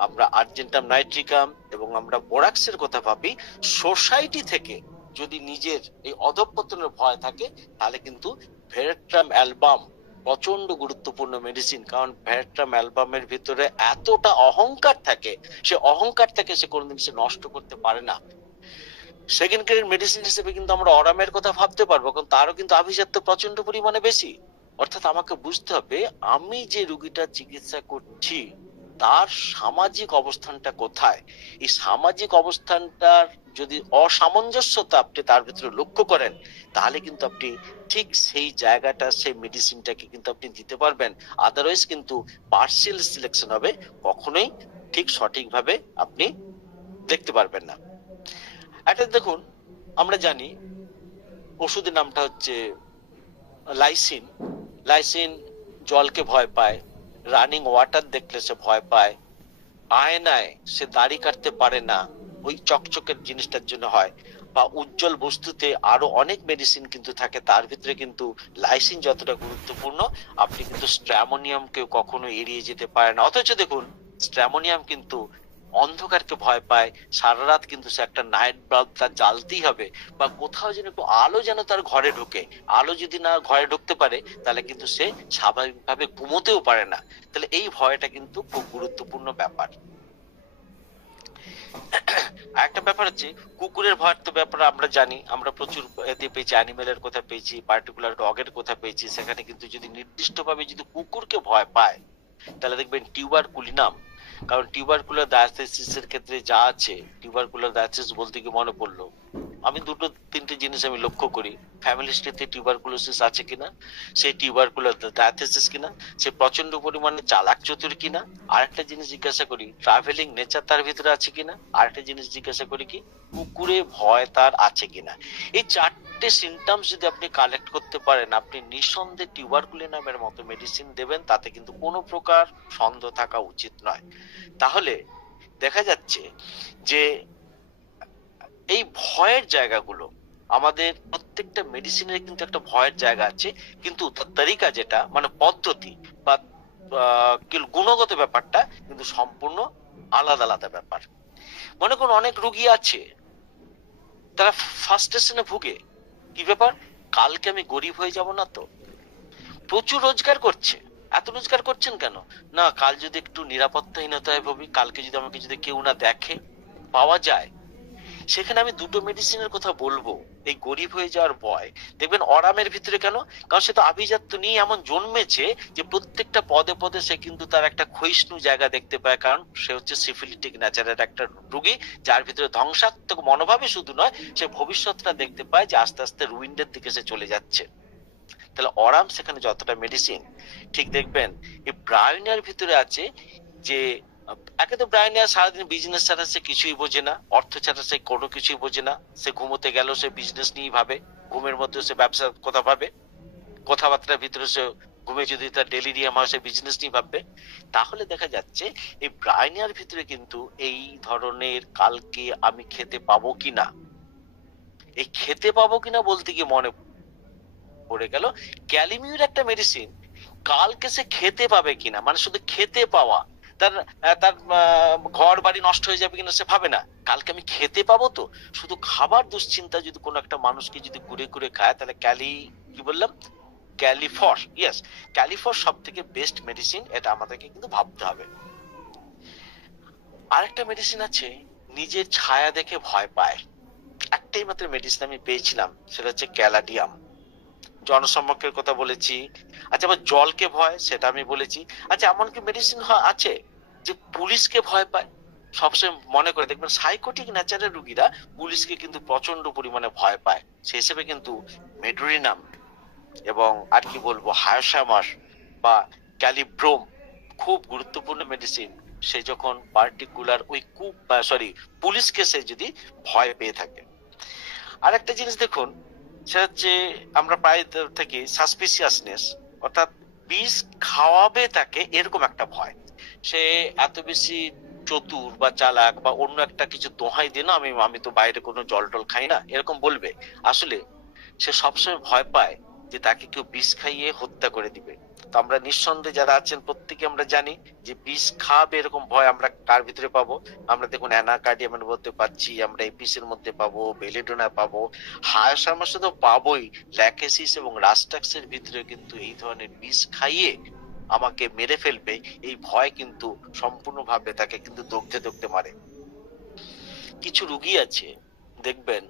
আমরা আর্জেন্টাম নাইট্রিকাম এবং আমরা বোরাক্সের কথা ভাবি, সোসাইটি থেকে যদি নিজের এই অধঃপতনের ভয় থাকে, তাহলে কিন্তু ভেরেট্রাম অ্যালবাম প্রচন্ড গুরুত্বপূর্ণ মেডিসিন। কারণ ভ্যাট্রাম অ্যালবামের ভিতরে এতটা অহংকার থাকে, সে অহংকার থেকে সে কোনোদিন সে নষ্ট করতে পারে না। সেকেন্ড গ্রেড মেডিসিন হিসেবে কিন্তু আমরা অরামের কথা ভাবতে পারবো, কারণ তারও কিন্তু আভিজাত্য প্রচন্ড পরিমাণে বেশি। অর্থাৎ আমাকে বুঝতে হবে আমি যে রোগীটা চিকিৎসা করছি তার সামাজিক অবস্থানটা কোথায়। এই সামাজিক অবস্থানটার যদি অসামঞ্জস্যতা আপনি তার ভিতরে লক্ষ্য করেন, তাহলে কিন্তু আপনি ঠিক সেই জায়গাটা, সেই মেডিসিনটাকে কিন্তু আপনি দিতে পারবেন। আদারওয়াইজ কিন্তু পার্সিয়াল সিলেকশন হবে, কখনোই ঠিক সঠিকভাবে আপনি দেখতে পারবেন না। একটা দেখুন, আমরা জানি ওষুধের নামটা হচ্ছে লাইসিন। লাইসিন জলকে ভয় পায়, রানিং ওয়াটার দেখলে সে ভয় পায়, আয়নায় সে দাড়ি কাটতে পারে না, ওই চকচকের জিনিসটার জন্য হয়, বা উজ্জ্বল বস্তুতে আরো অনেক মেডিসিন কিন্তু থাকে, তার ভিতরে কিন্তু লাইসিন যতটা গুরুত্বপূর্ণ, আপনি কিন্তু স্ট্র্যামোনিয়ামকে কখনো এড়িয়ে যেতে পারেন না। অথচ দেখুন, স্ট্র্যামোনিয়াম কিন্তু অন্ধকারকে ভয় পায়, সারা রাত কিন্তু সে একটা নাইট বাল্ব তার জ্বালতেই হবে, বা কোথাও যেন একটু আলো যেন তার ঘরে ঢোকে। আলো যদি না ঘরে ঢুকতে পারে, তাহলে কিন্তু সে স্বাভাবিকভাবে ঘুমোতেও পারে না। তাহলে এই ভয়টা কিন্তু খুব গুরুত্বপূর্ণ ব্যাপার। একটা ব্যাপার হচ্ছে কুকুরের ভয়ের তো ব্যাপার আমরা জানি, আমরা প্রচুর এতে পেয়েছি, অ্যানিমেলের কথা পেয়েছি, পার্টিকুলার ডগের কথা পেয়েছি। সেখানে কিন্তু যদি নির্দিষ্টভাবে যদি কুকুরকে ভয় পায়, তাহলে দেখবেন টিউবারকুলিনাম। কারণ টিউবারকুলার ডায়াথেসিসের ক্ষেত্রে যা আছে, টিউবারকুলার ডায়াথেসিস বলতে কি মনে পড়লো, আমি দুটো তিনটে জিনিস আমি লক্ষ্য করি। ফ্যামিলি হিস্ট্রিতে টিউবারকুলোসিস আছে কিনা, সে টিউবারকুলার ডায়াথেসিস কিনা, সে প্রচন্ড পরিমাণে চালাক চতুর কিনা, আরেকটা জিনিস জিজ্ঞাসা করি ট্রাভেলিং নেচার তার ভিতরে আছে কিনা, আরেকটা জিনিস জিজ্ঞাসা করি কি কুকুরে ভয় তার আছে কিনা। এই চারটে সিমটমস যদি আপনি কালেক্ট করতে পারেন, আপনি নিঃসন্দেহে টিউবারকুলিনামের মতো মেডিসিন দেবেন, তাতে কিন্তু কোনো প্রকার সন্দেহ থাকা উচিত নয়। তাহলে দেখা যাচ্ছে যে এই ভয়ের জায়গাগুলো, আমাদের প্রত্যেকটা মেডিসিনের কিন্তু একটা ভয়ের জায়গা আছে, কিন্তু তার তরিকা যেটা মানে পদ্ধতি বা গুণগত ব্যাপারটা কিন্তু সম্পূর্ণ আলাদা আলাদা ব্যাপার। মনে করুন অনেক রোগী আছে, তারা ফার্স্টেশনে ভুগে, কি ব্যাপার, কালকে আমি গরিব হয়ে যাব না তো? প্রচুর রোজগার করছে, এত রোজগার করছেন কেন? না, কাল যদি একটু নিরাপত্তাহীনতায় ভুগি, কালকে যদি আমাকে যদি কেউ না দেখে, পাওয়া যায়। সেখানে আমি দুটো মেডিসিনের কথা বলবো, এই গরিব হয়ে যাওয়ার ভয়। দেখবেন অরামের ভিতরে কেন? কারণ সে তো আভিজাত্য নিয়ে এমন জন্মেছে যে প্রত্যেকটা পদে পদে সে কিন্তু তার একটা ক্ষয়িষ্ণু জায়গা দেখতে পায়। কারণ সে হচ্ছে সিফিলিটিক নেচারের একটা রোগী, যার ভিতরে ধ্বংসাত্মক মনোভাবে শুধু নয়, সে ভবিষ্যৎটা দেখতে পায় যে আস্তে আস্তে রুইন্ডের দিকে সে চলে যাচ্ছে। তাহলে অরাম সেখানে যতটা মেডিসিন, ঠিক দেখবেন এই ব্রায়োনিয়ার ভিতরে আছে যে একে তো ব্রায়োনিয়া সারাদিন বিজনেস ছাড়া সে কিছুই বোঝে না, অর্থ ছাড়া সে কোনো কিছুই বোঝে না। সে ঘুমোতে গেল সে বিজনেস নিয়েই ভাবে, ঘুমের মধ্যে সে ব্যবসার কথা ভাবে, কথাবার্তার ভিতরে সে ঘুমে যদি তার ডেলিরিয়াম হয় সে বিজনেস নিয়ে ভাববে। তাহলে দেখা যাচ্ছে এই ব্রায়োনিয়ার ভিতরে কিন্তু এই ধরনের কালকে আমি খেতে পাবো কিনা, এই খেতে পাবো কিনা বলতে গিয়ে মনে পড়ে গেল ক্যালিমিউর একটা মেডিসিন, কালকে সে খেতে পাবে কিনা, মানে শুধু খেতে পাওয়া, তার তার ঘর বাড়ি নষ্ট হয়ে যাবে কিনা সে ভাবে না, কালকে আমি খেতে পাবো তো। শুধু খাবার দুশ্চিন্তা যদি কোনো একটা মানুষকে যদি ঘুরে ঘুরে খায়, তাহলে কি বললাম, ক্যালিফর, ইয়েস, ক্যালিফর সব থেকে বেস্ট মেডিসিন, এটা আমাদেরকে কিন্তু ভাবতে হবে। আরেকটা মেডিসিন আছে, নিজের ছায়া দেখে ভয় পায়। একটাই মাত্র মেডিসিন আমি পেয়েছিলাম, সেটা হচ্ছে ক্যালাডিয়াম। জনসম্মুখের কথা বলেছি। আচ্ছা, আবার জলকে ভয়, সেটা আমি বলেছি। আচ্ছা, এমন কি মেডিসিন আছে যে পুলিশকে ভয় পায়? সবসময় মনে করে দেখবেন সাইকোটিক নেচারের রুগীরা পুলিশকে কিন্তু প্রচন্ড পরিমাণে ভয় পায়। সেই হিসেবে কিন্তু মেডোরিনাম এবং আর কি বলবো হায়োসামাস বা ক্যালিব্রোম খুব গুরুত্বপূর্ণ মেডিসিন। সে যখন পার্টিকুলার ওই পুলিশ কেসে যদি ভয় পেয়ে থাকে। আর একটা জিনিস দেখুন, সেটা হচ্ছে আমরা প্রায় থেকে সাসপিসিয়াসনেস, অর্থাৎ বিষ খাওয়াবে তাকে এরকম একটা ভয়। সে এত বেশি চতুর বা চালাক বা অন্য একটা কিছু দোহাই দিয়ে না, আমি তো বাইরে কোনো জল টল খাই না এরকম বলবে। আসলে সে সবসময় ভয় পায় যে তাকে কেউ বিষ খাইয়ে হত্যা করে দিবে। তো আমরা নিঃসন্দেহে যারা আছেন প্রত্যেকে আমরা জানি যে বিষ খাবে এরকম ভয় আমরা কার ভিতরে পাবো। আমরা দেখুন অ্যানাকার্ডিয়ামের মধ্যে পাচ্ছি, আমরা এপিসের মধ্যে পাবো, বেলিডোনা পাবো, হায়াসামাসে তো পাবোই, ল্যাকেসিস এবং রাস্টাক্সের ভিতরে কিন্তু এই ধরনের বিষ খাইয়ে আমাকে মেরে ফেলবে, এই ভয় কিন্তু সম্পূর্ণভাবে তাকে কিন্তু দগ্ধে দগ্ধে মারে। কিছু রুগী আছে দেখবেন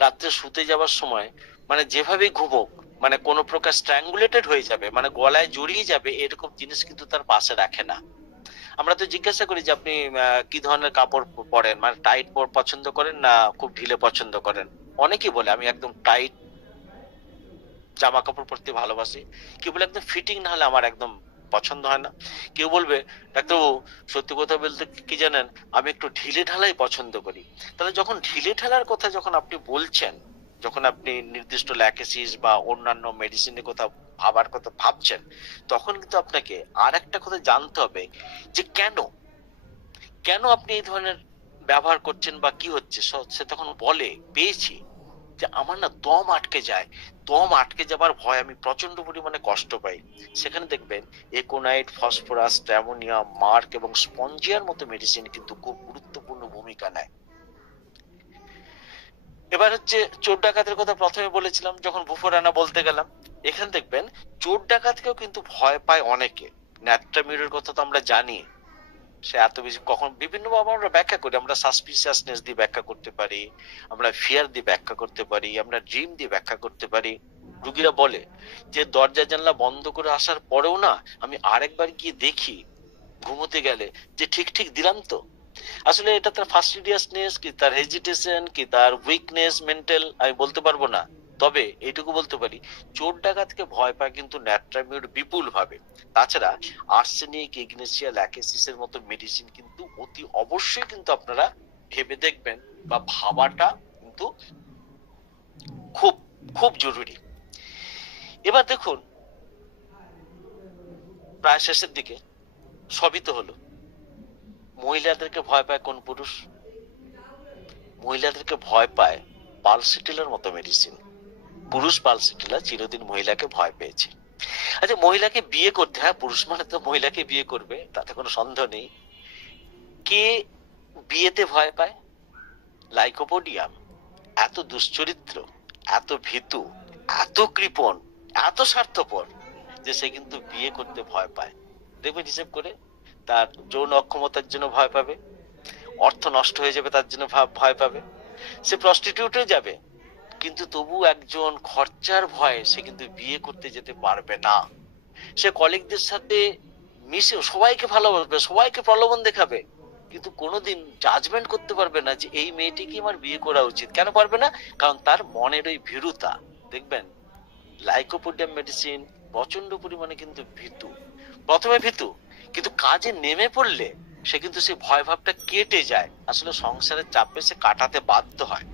রাত্রে শুতে যাওয়ার সময় মানে যেভাবে ঘুমোক, মানে কোনো প্রকার স্ট্র্যাঙ্গুলেটেড হয়ে যাবে, মানে গলায় জড়িয়ে যাবে, এরকম জিনিস কিন্তু তার পাশে রাখে না। আমরা তো জিজ্ঞাসা করি যে আপনি কি ধরনের কাপড় পরেন, মানে টাইট পছন্দ করেন না খুব ঢিলে পছন্দ করেন? অনেকেই বলে আমি একদম টাইট জামা কাপড় পরতে ভালোবাসি, কেউ বলে একদম ফিটিং না হলে আমার একদম পছন্দ হয় না। কেউ বলবে ডাক্তারবাবু সত্যি কথা বলতে কি জানেন, আমি একটু ঢিলে ঢালাই পছন্দ করি। তাহলে যখন ঢিলে ঢালার কথা যখন আপনি বলছেন, যখন আপনি নির্দিষ্ট ল্যাকেসিস বা অন্যান্য মেডিসিনের কথা ভাবার কথা ভাবছেন, তখন কিন্তু আপনাকে আর একটা কথা জানতে হবে যে কেন কেন আপনি এই ধরনের ব্যবহার করছেন বা কি হচ্ছে। সে তখন বলে পেয়েছি যে আমার না দম আটকে যায়, দম আটকে যাবার ভয়, আমি প্রচন্ড পরিমাণে কষ্ট পাই। সেখানে দেখবেন একোনাইট, ফসফরাস, অ্যামোনিয়াম, মার্ক এবং স্পঞ্জিয়ার মতো মেডিসিন কিন্তু খুব গুরুত্বপূর্ণ ভূমিকা নেয়। এবার হচ্ছে চোর ডাকাতের কথা প্রথমে বলেছিলাম, যখন বুফোরানা বলতে গেলাম, এখানে দেখবেন চোর ডাকাতকেও কিন্তু ভয় পায় অনেকে। ন্যাট্রামিউরের কথা তো আমরা জানি, সে এত বেশি কখন বিভিন্ন ভাবে আমরা ব্যাখ্যা করি। আমরা সাসপিসিয়াসনেস দিয়ে ব্যাখ্যা করতে পারি, আমরা ফিয়ার দিয়ে ব্যাখ্যা করতে পারি, আমরা ড্রিম দিয়ে ব্যাখ্যা করতে পারি। রুগীরা বলে যে দরজা জানলা বন্ধ করে আসার পরেও না আমি আরেকবার গিয়ে দেখি ঘুমোতে গেলে যে ঠিক ঠিক দিলাম তো। আসলে এটা তার ফাস্টিডিয়াসনেস কি তার হেজিটেশন কি তার উইকনেস মেন্টাল আমি বলতে পারবো না, তবে এইটুকু বলতে পারি চোর ডাকাতকে ভয় পায় কিন্তু ন্যাট্রামিউর বিপুল ভাবে। তাছাড়া আর্সেনিক, ইগনেসিয়া, ল্যাকেসিসের মতো মেডিসিন কিন্তু অতি অবশ্যই কিন্তু আপনারা ভেবে দেখবেন বা ভাবাটা কিন্তু খুব খুব জরুরি। এবার দেখুন প্রায় শেষের দিকে, সবই তো হলো, মহিলাদেরকে ভয় পায় কোন পুরুষ? মহিলাদেরকে ভয় পায় পালসিটিলার মতো মেডিসিন। পুরুষ পালসিটিলা চিরদিন মহিলাকে ভয় পেয়েছে। আচ্ছা, মহিলাকে বিয়ে করতে, হ্যাঁ পুরুষ মানে তো মহিলাকে বিয়ে করবে, তাতে কোনো সন্দেহ নেই। কে বিয়েতে ভয় পায়? লাইকোপোডিয়াম। এত দুশ্চরিত্র, এত ভীতু, এত কৃপণ, এত স্বার্থপর যে সে কিন্তু বিয়ে করতে ভয় পায়। দেখবেন হিসেব করে, তার যৌন অক্ষমতার জন্য ভয় পাবে, অর্থ নষ্ট হয়ে যাবে তার জন্য ভয় পাবে, সে প্রস্টিটিউটে যাবে, কিন্তু তবু একজন খরচার ভয়ে সে কিন্তু বিয়ে করতে যেতে পারবে না। সে কলিগদের সাথে মিশে সবাইকে ভালোবাসবে, সবাইকে প্রলোভন দেখাবে, কিন্তু কোনোদিন জাজমেন্ট করতে পারবে না যে এই মেয়েটিকে আমার বিয়ে করা উচিত। কেন পারবে না? কারণ তার মনের ওই ভীরুতা। দেখবেন লাইকোপোডিয়াম মেডিসিন প্রচন্ড পরিমাণে কিন্তু ভীতু, প্রথমে ভীতু, কিন্তু কাজে নেমে পড়লে সে কিন্তু সেই ভয় ভাবটা কেটে যায়, আসলে সংসারের চাপে সে কাটাতে বাধ্য হয়।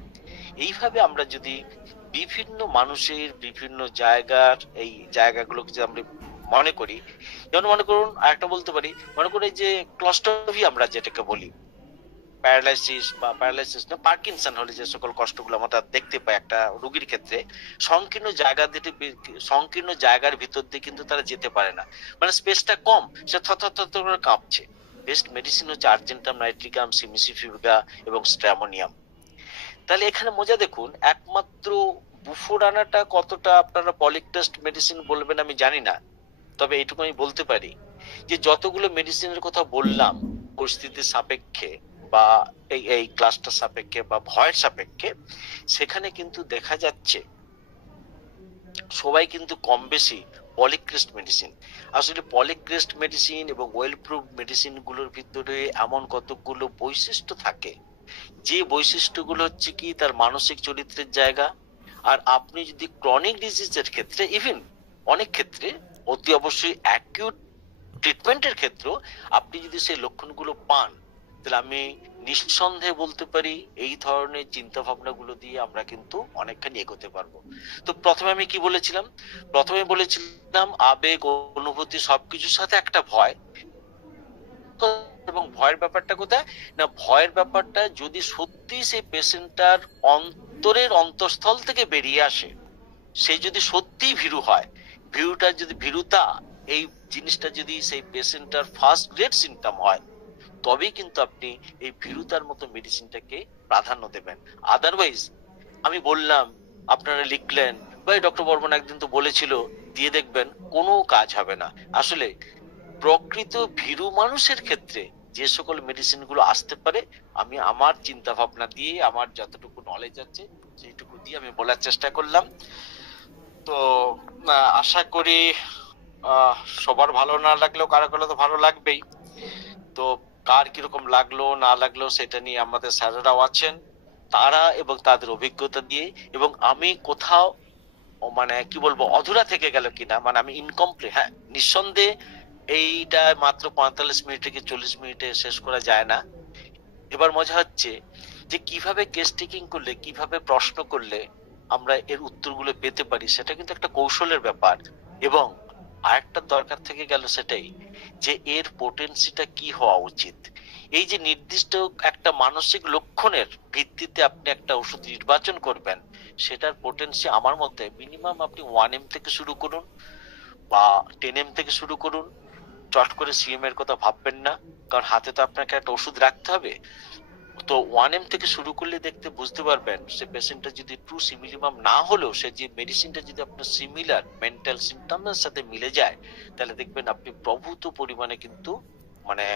এইভাবে আমরা যদি বিভিন্ন মানুষের বিভিন্ন জায়গার এই জায়গাগুলোকে যদি আমরা মনে করি, যেমন মনে করুন আরেকটা বলতে পারি, মনে করি যে ক্লস্ট্রোফি আমরা যেটাকে বলি, প্যারালাইসিস না পার্কিনসন হলে যে সকল কষ্টগুলো আমরা দেখতে পাই একটা রোগীর ক্ষেত্রে, সংকীর্ণ জায়গার ভিতর দিয়ে কিন্তু তারা যেতে পারে না, মানে স্পেসটা কম, সে থর করে কাঁপছে। বেস্ট মেডিসিন হচ্ছে আর্জেন্টাম নাইট্রিকাম, সিমিসিফিউগা এবং স্ট্রামোনিয়াম। তাহলে এখানে মজা দেখুন, একমাত্র বুফোরানাটা কতটা আপনারা পলিক টেস্ট মেডিসিন বলবেন আমি জানি না, তবে এইটুকু আমি বলতে পারি যে যতগুলো মেডিসিনের কথা বললাম পরিস্থিতির সাপেক্ষে বা এই এই ক্লাসটার সাপেক্ষে বা ভয়ের সাপেক্ষে, সেখানে কিন্তু দেখা যাচ্ছে সবাই কিন্তু কম বেশি পলিক্রেস্ট মেডিসিন। আসলে পলিক্রেস্ট মেডিসিন এবং ওয়েল প্রুফ মেডিসিন গুলোর ভিতরে এমন কতগুলো বৈশিষ্ট্য থাকে, যে বৈশিষ্ট্যগুলো হচ্ছে কি তার মানসিক চরিত্রের জায়গা। আর আপনি যদি ক্রনিক ডিজিজের ক্ষেত্রে, ইভেন অনেক ক্ষেত্রে অতি অবশ্যই অ্যাকিউট ট্রিটমেন্টের ক্ষেত্রে আপনি যদি সেই লক্ষণগুলো পান, তাহলে আমি নিঃসন্দেহে বলতে পারি এই ধরনের চিন্তা ভাবনাগুলো দিয়ে আমরা কিন্তু অনেকখানি এগোতে পারবো। তো প্রথমে আমি কি বলেছিলাম? প্রথমে বলেছিলাম আবেগ অনুভূতি সবকিছুর সাথে একটা ভয়। এবং ভয়ের ব্যাপারটা কোথায় না, ভয়ের ব্যাপারটা যদি সত্যি সেই পেশেন্টটার অন্তরের অন্তঃস্থল থেকে বেরিয়ে আসে, সে যদি সত্যি ভীরু হয়, ভীরুতা এই জিনিসটা যদি সেই পেশেন্টটার ফার্স্ট গ্রেড সিমটম হয়, তবেই কিন্তু আপনি এই ভীরুতার মতো মেডিসিনটাকে প্রাধান্য দেবেন। আদারওয়াইজ আমি বললাম, আপনারা লিখলেন, ভাই ডক্টর বর্মন একদিন তো বলেছিল, দিয়ে দেখবেন কোনো কাজ হবে না। আসলে প্রকৃত ভীরু মানুষের ক্ষেত্রে যে সকল মেডিসিন গুলো আসতে পারে, আমি আমার চিন্তা ভাবনা দিয়ে, আমার যতটুকু নলেজ আছে সেইটুকু দিয়ে আমি বলার চেষ্টা করলাম। তো আশা করি সবার ভালো না লাগলেও কারো কারো তো ভালো লাগবেই। তো কার কিরকম লাগলো না লাগলো সেটা নিয়ে আমাদের স্যারেরাও আছেন, তারা এবং তাদের অভিজ্ঞতা দিয়ে, এবং আমি কোথাও মানে কি বলবো অধুরা থেকে গেল কিনা, মানে আমি ইনকমপ্লিট, হ্যাঁ নিঃসন্দেহে এইটা মাত্র 45 মিনিট থেকে 40 মিনিটে শেষ করা যায় না। এবার মজা হচ্ছে যে কিভাবে কেস টেকিং করলে, কিভাবে প্রশ্ন করলে আমরা এর উত্তরগুলো পেতে পারি, সেটা কিন্তু একটা কৌশলের ব্যাপার। এবং আরেকটা দরকার থেকে গেল সেটাই, যে এর পোটেন্সিটা কি হওয়া উচিত। এই যে নির্দিষ্ট একটা মানসিক লক্ষণের ভিত্তিতে আপনি একটা ওষুধ নির্বাচন করবেন, সেটার পোটেন্সি আমার মতে মিনিমাম আপনি 1M থেকে শুরু করুন বা 10M থেকে শুরু করুন। চট করে সিএম এর কথা ভাববেন না, কারণ হাতে তো আপনাকে একটা ওষুধ রাখতে হবে। তো 1M থেকে শুরু করলে দেখতে বুঝতে পারবেন সে পেশেন্টটা যদি ট্রু সিমিলিমাম না হলেও সে যে মেডিসিনটা যদি আপনার সিমিলার মেন্টাল সিমটমের সাথে মিলে যায়, তাহলে দেখবেন আপনি প্রভূত পরিমাণে কিন্তু মানে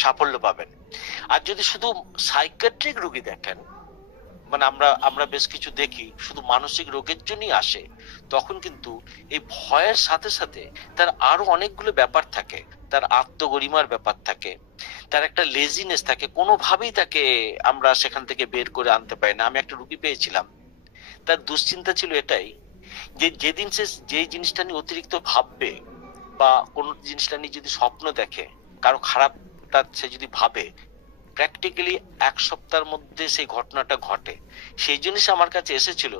সাফল্য পাবেন। আর যদি শুধু সাইকিয়াট্রিক রোগী দেখেন, মানে আমরা আমরা বেশ কিছু দেখি শুধু মানসিক রোগের জন্যই আসে, তখন কিন্তু এই ভয়ের সাথে সাথে তার আরো অনেকগুলো ব্যাপার থাকে। তার আত্মগরিমার ব্যাপার থাকে, তার একটা লেজিনেস থাকে, কোনোভাবেই তাকে আমরা সেখান থেকে বের করে আনতে পারি না। আমি একটা রুগী পেয়েছিলাম, তার দুশ্চিন্তা ছিল এটাই যে যেদিন সে যে জিনিসটা নিয়ে অতিরিক্ত ভাববে বা কোন জিনিসটা নিয়ে যদি স্বপ্ন দেখে, কারো খারাপটা সে যদি ভাবে, প্র্যাকটিক্যালি 1 সপ্তাহের মধ্যে সেই ঘটনাটা ঘটে। সেই জিনিস আমার কাছে এসেছিল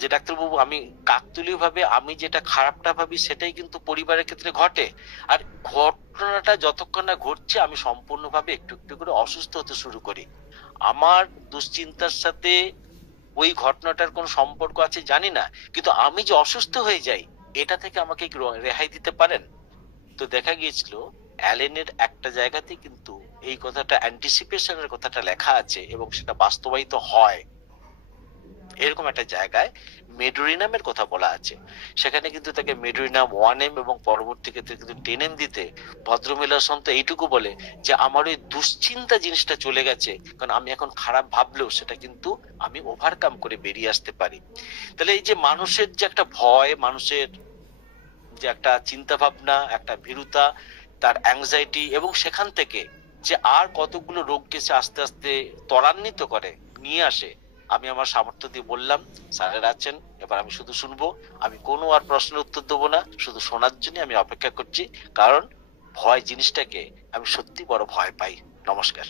যে ডাক্তারবাবু আমি কাকতালীয় ভাবে আমি যেটা খারাপটা ভাবি সেটাই কিন্তু পরিবারের ক্ষেত্রে ঘটে, আর ঘটনাটা যতক্ষণ না ঘটছে আমি সম্পূর্ণভাবে একটু একটু করে অসুস্থ হতে শুরু করি। আমার দুশ্চিন্তার সাথে ওই ঘটনাটার কোনো সম্পর্ক আছে জানি না, কিন্তু আমি যে অসুস্থ হয়ে যাই এটা থেকে আমাকে কি রেহাই দিতে পারেন? তো দেখা গিয়েছিল অ্যালেনের একটা জায়গাতে কিন্তু এই কথাটা অ্যান্টিসিপেশনের কথাটা লেখা আছে এবং সেটা বাস্তবায়িত হয়। এরকম একটা জায়গায় মেডোরিনামের কথা বলা আছে, সেখানে কিন্তু তাকে মেডোরিনাম 1M এবং পরবর্তী ক্ষেত্রে কিন্তু 10M দিতে ভদ্রমহিলা সন্ত এইটুকু বলে যে আমার ওই দুশ্চিন্তা জিনিসটা চলে গেছে, কারণ আমি এখন খারাপ ভাবলেও সেটা কিন্তু আমি ওভারকাম করে বেরিয়ে আসতে পারি। তাহলে এই যে মানুষের যে একটা ভয়, মানুষের যে একটা চিন্তা ভাবনা, একটা ভীরুতা, তার অ্যাংজাইটি, এবং সেখান থেকে যে আর কতগুলো রোগকে সে আস্তে আস্তে ত্বরান্বিত করে নিয়ে আসে, আমি আমার সামর্থ্য দিয়ে বললাম। স্যারের আছেন, এবার আমি শুধু শুনবো, আমি কোনো আর প্রশ্নের উত্তর দেবো না, শুধু শোনার জন্য আমি অপেক্ষা করছি, কারণ ভয় জিনিসটাকে আমি সত্যি বড় ভয় পাই। নমস্কার।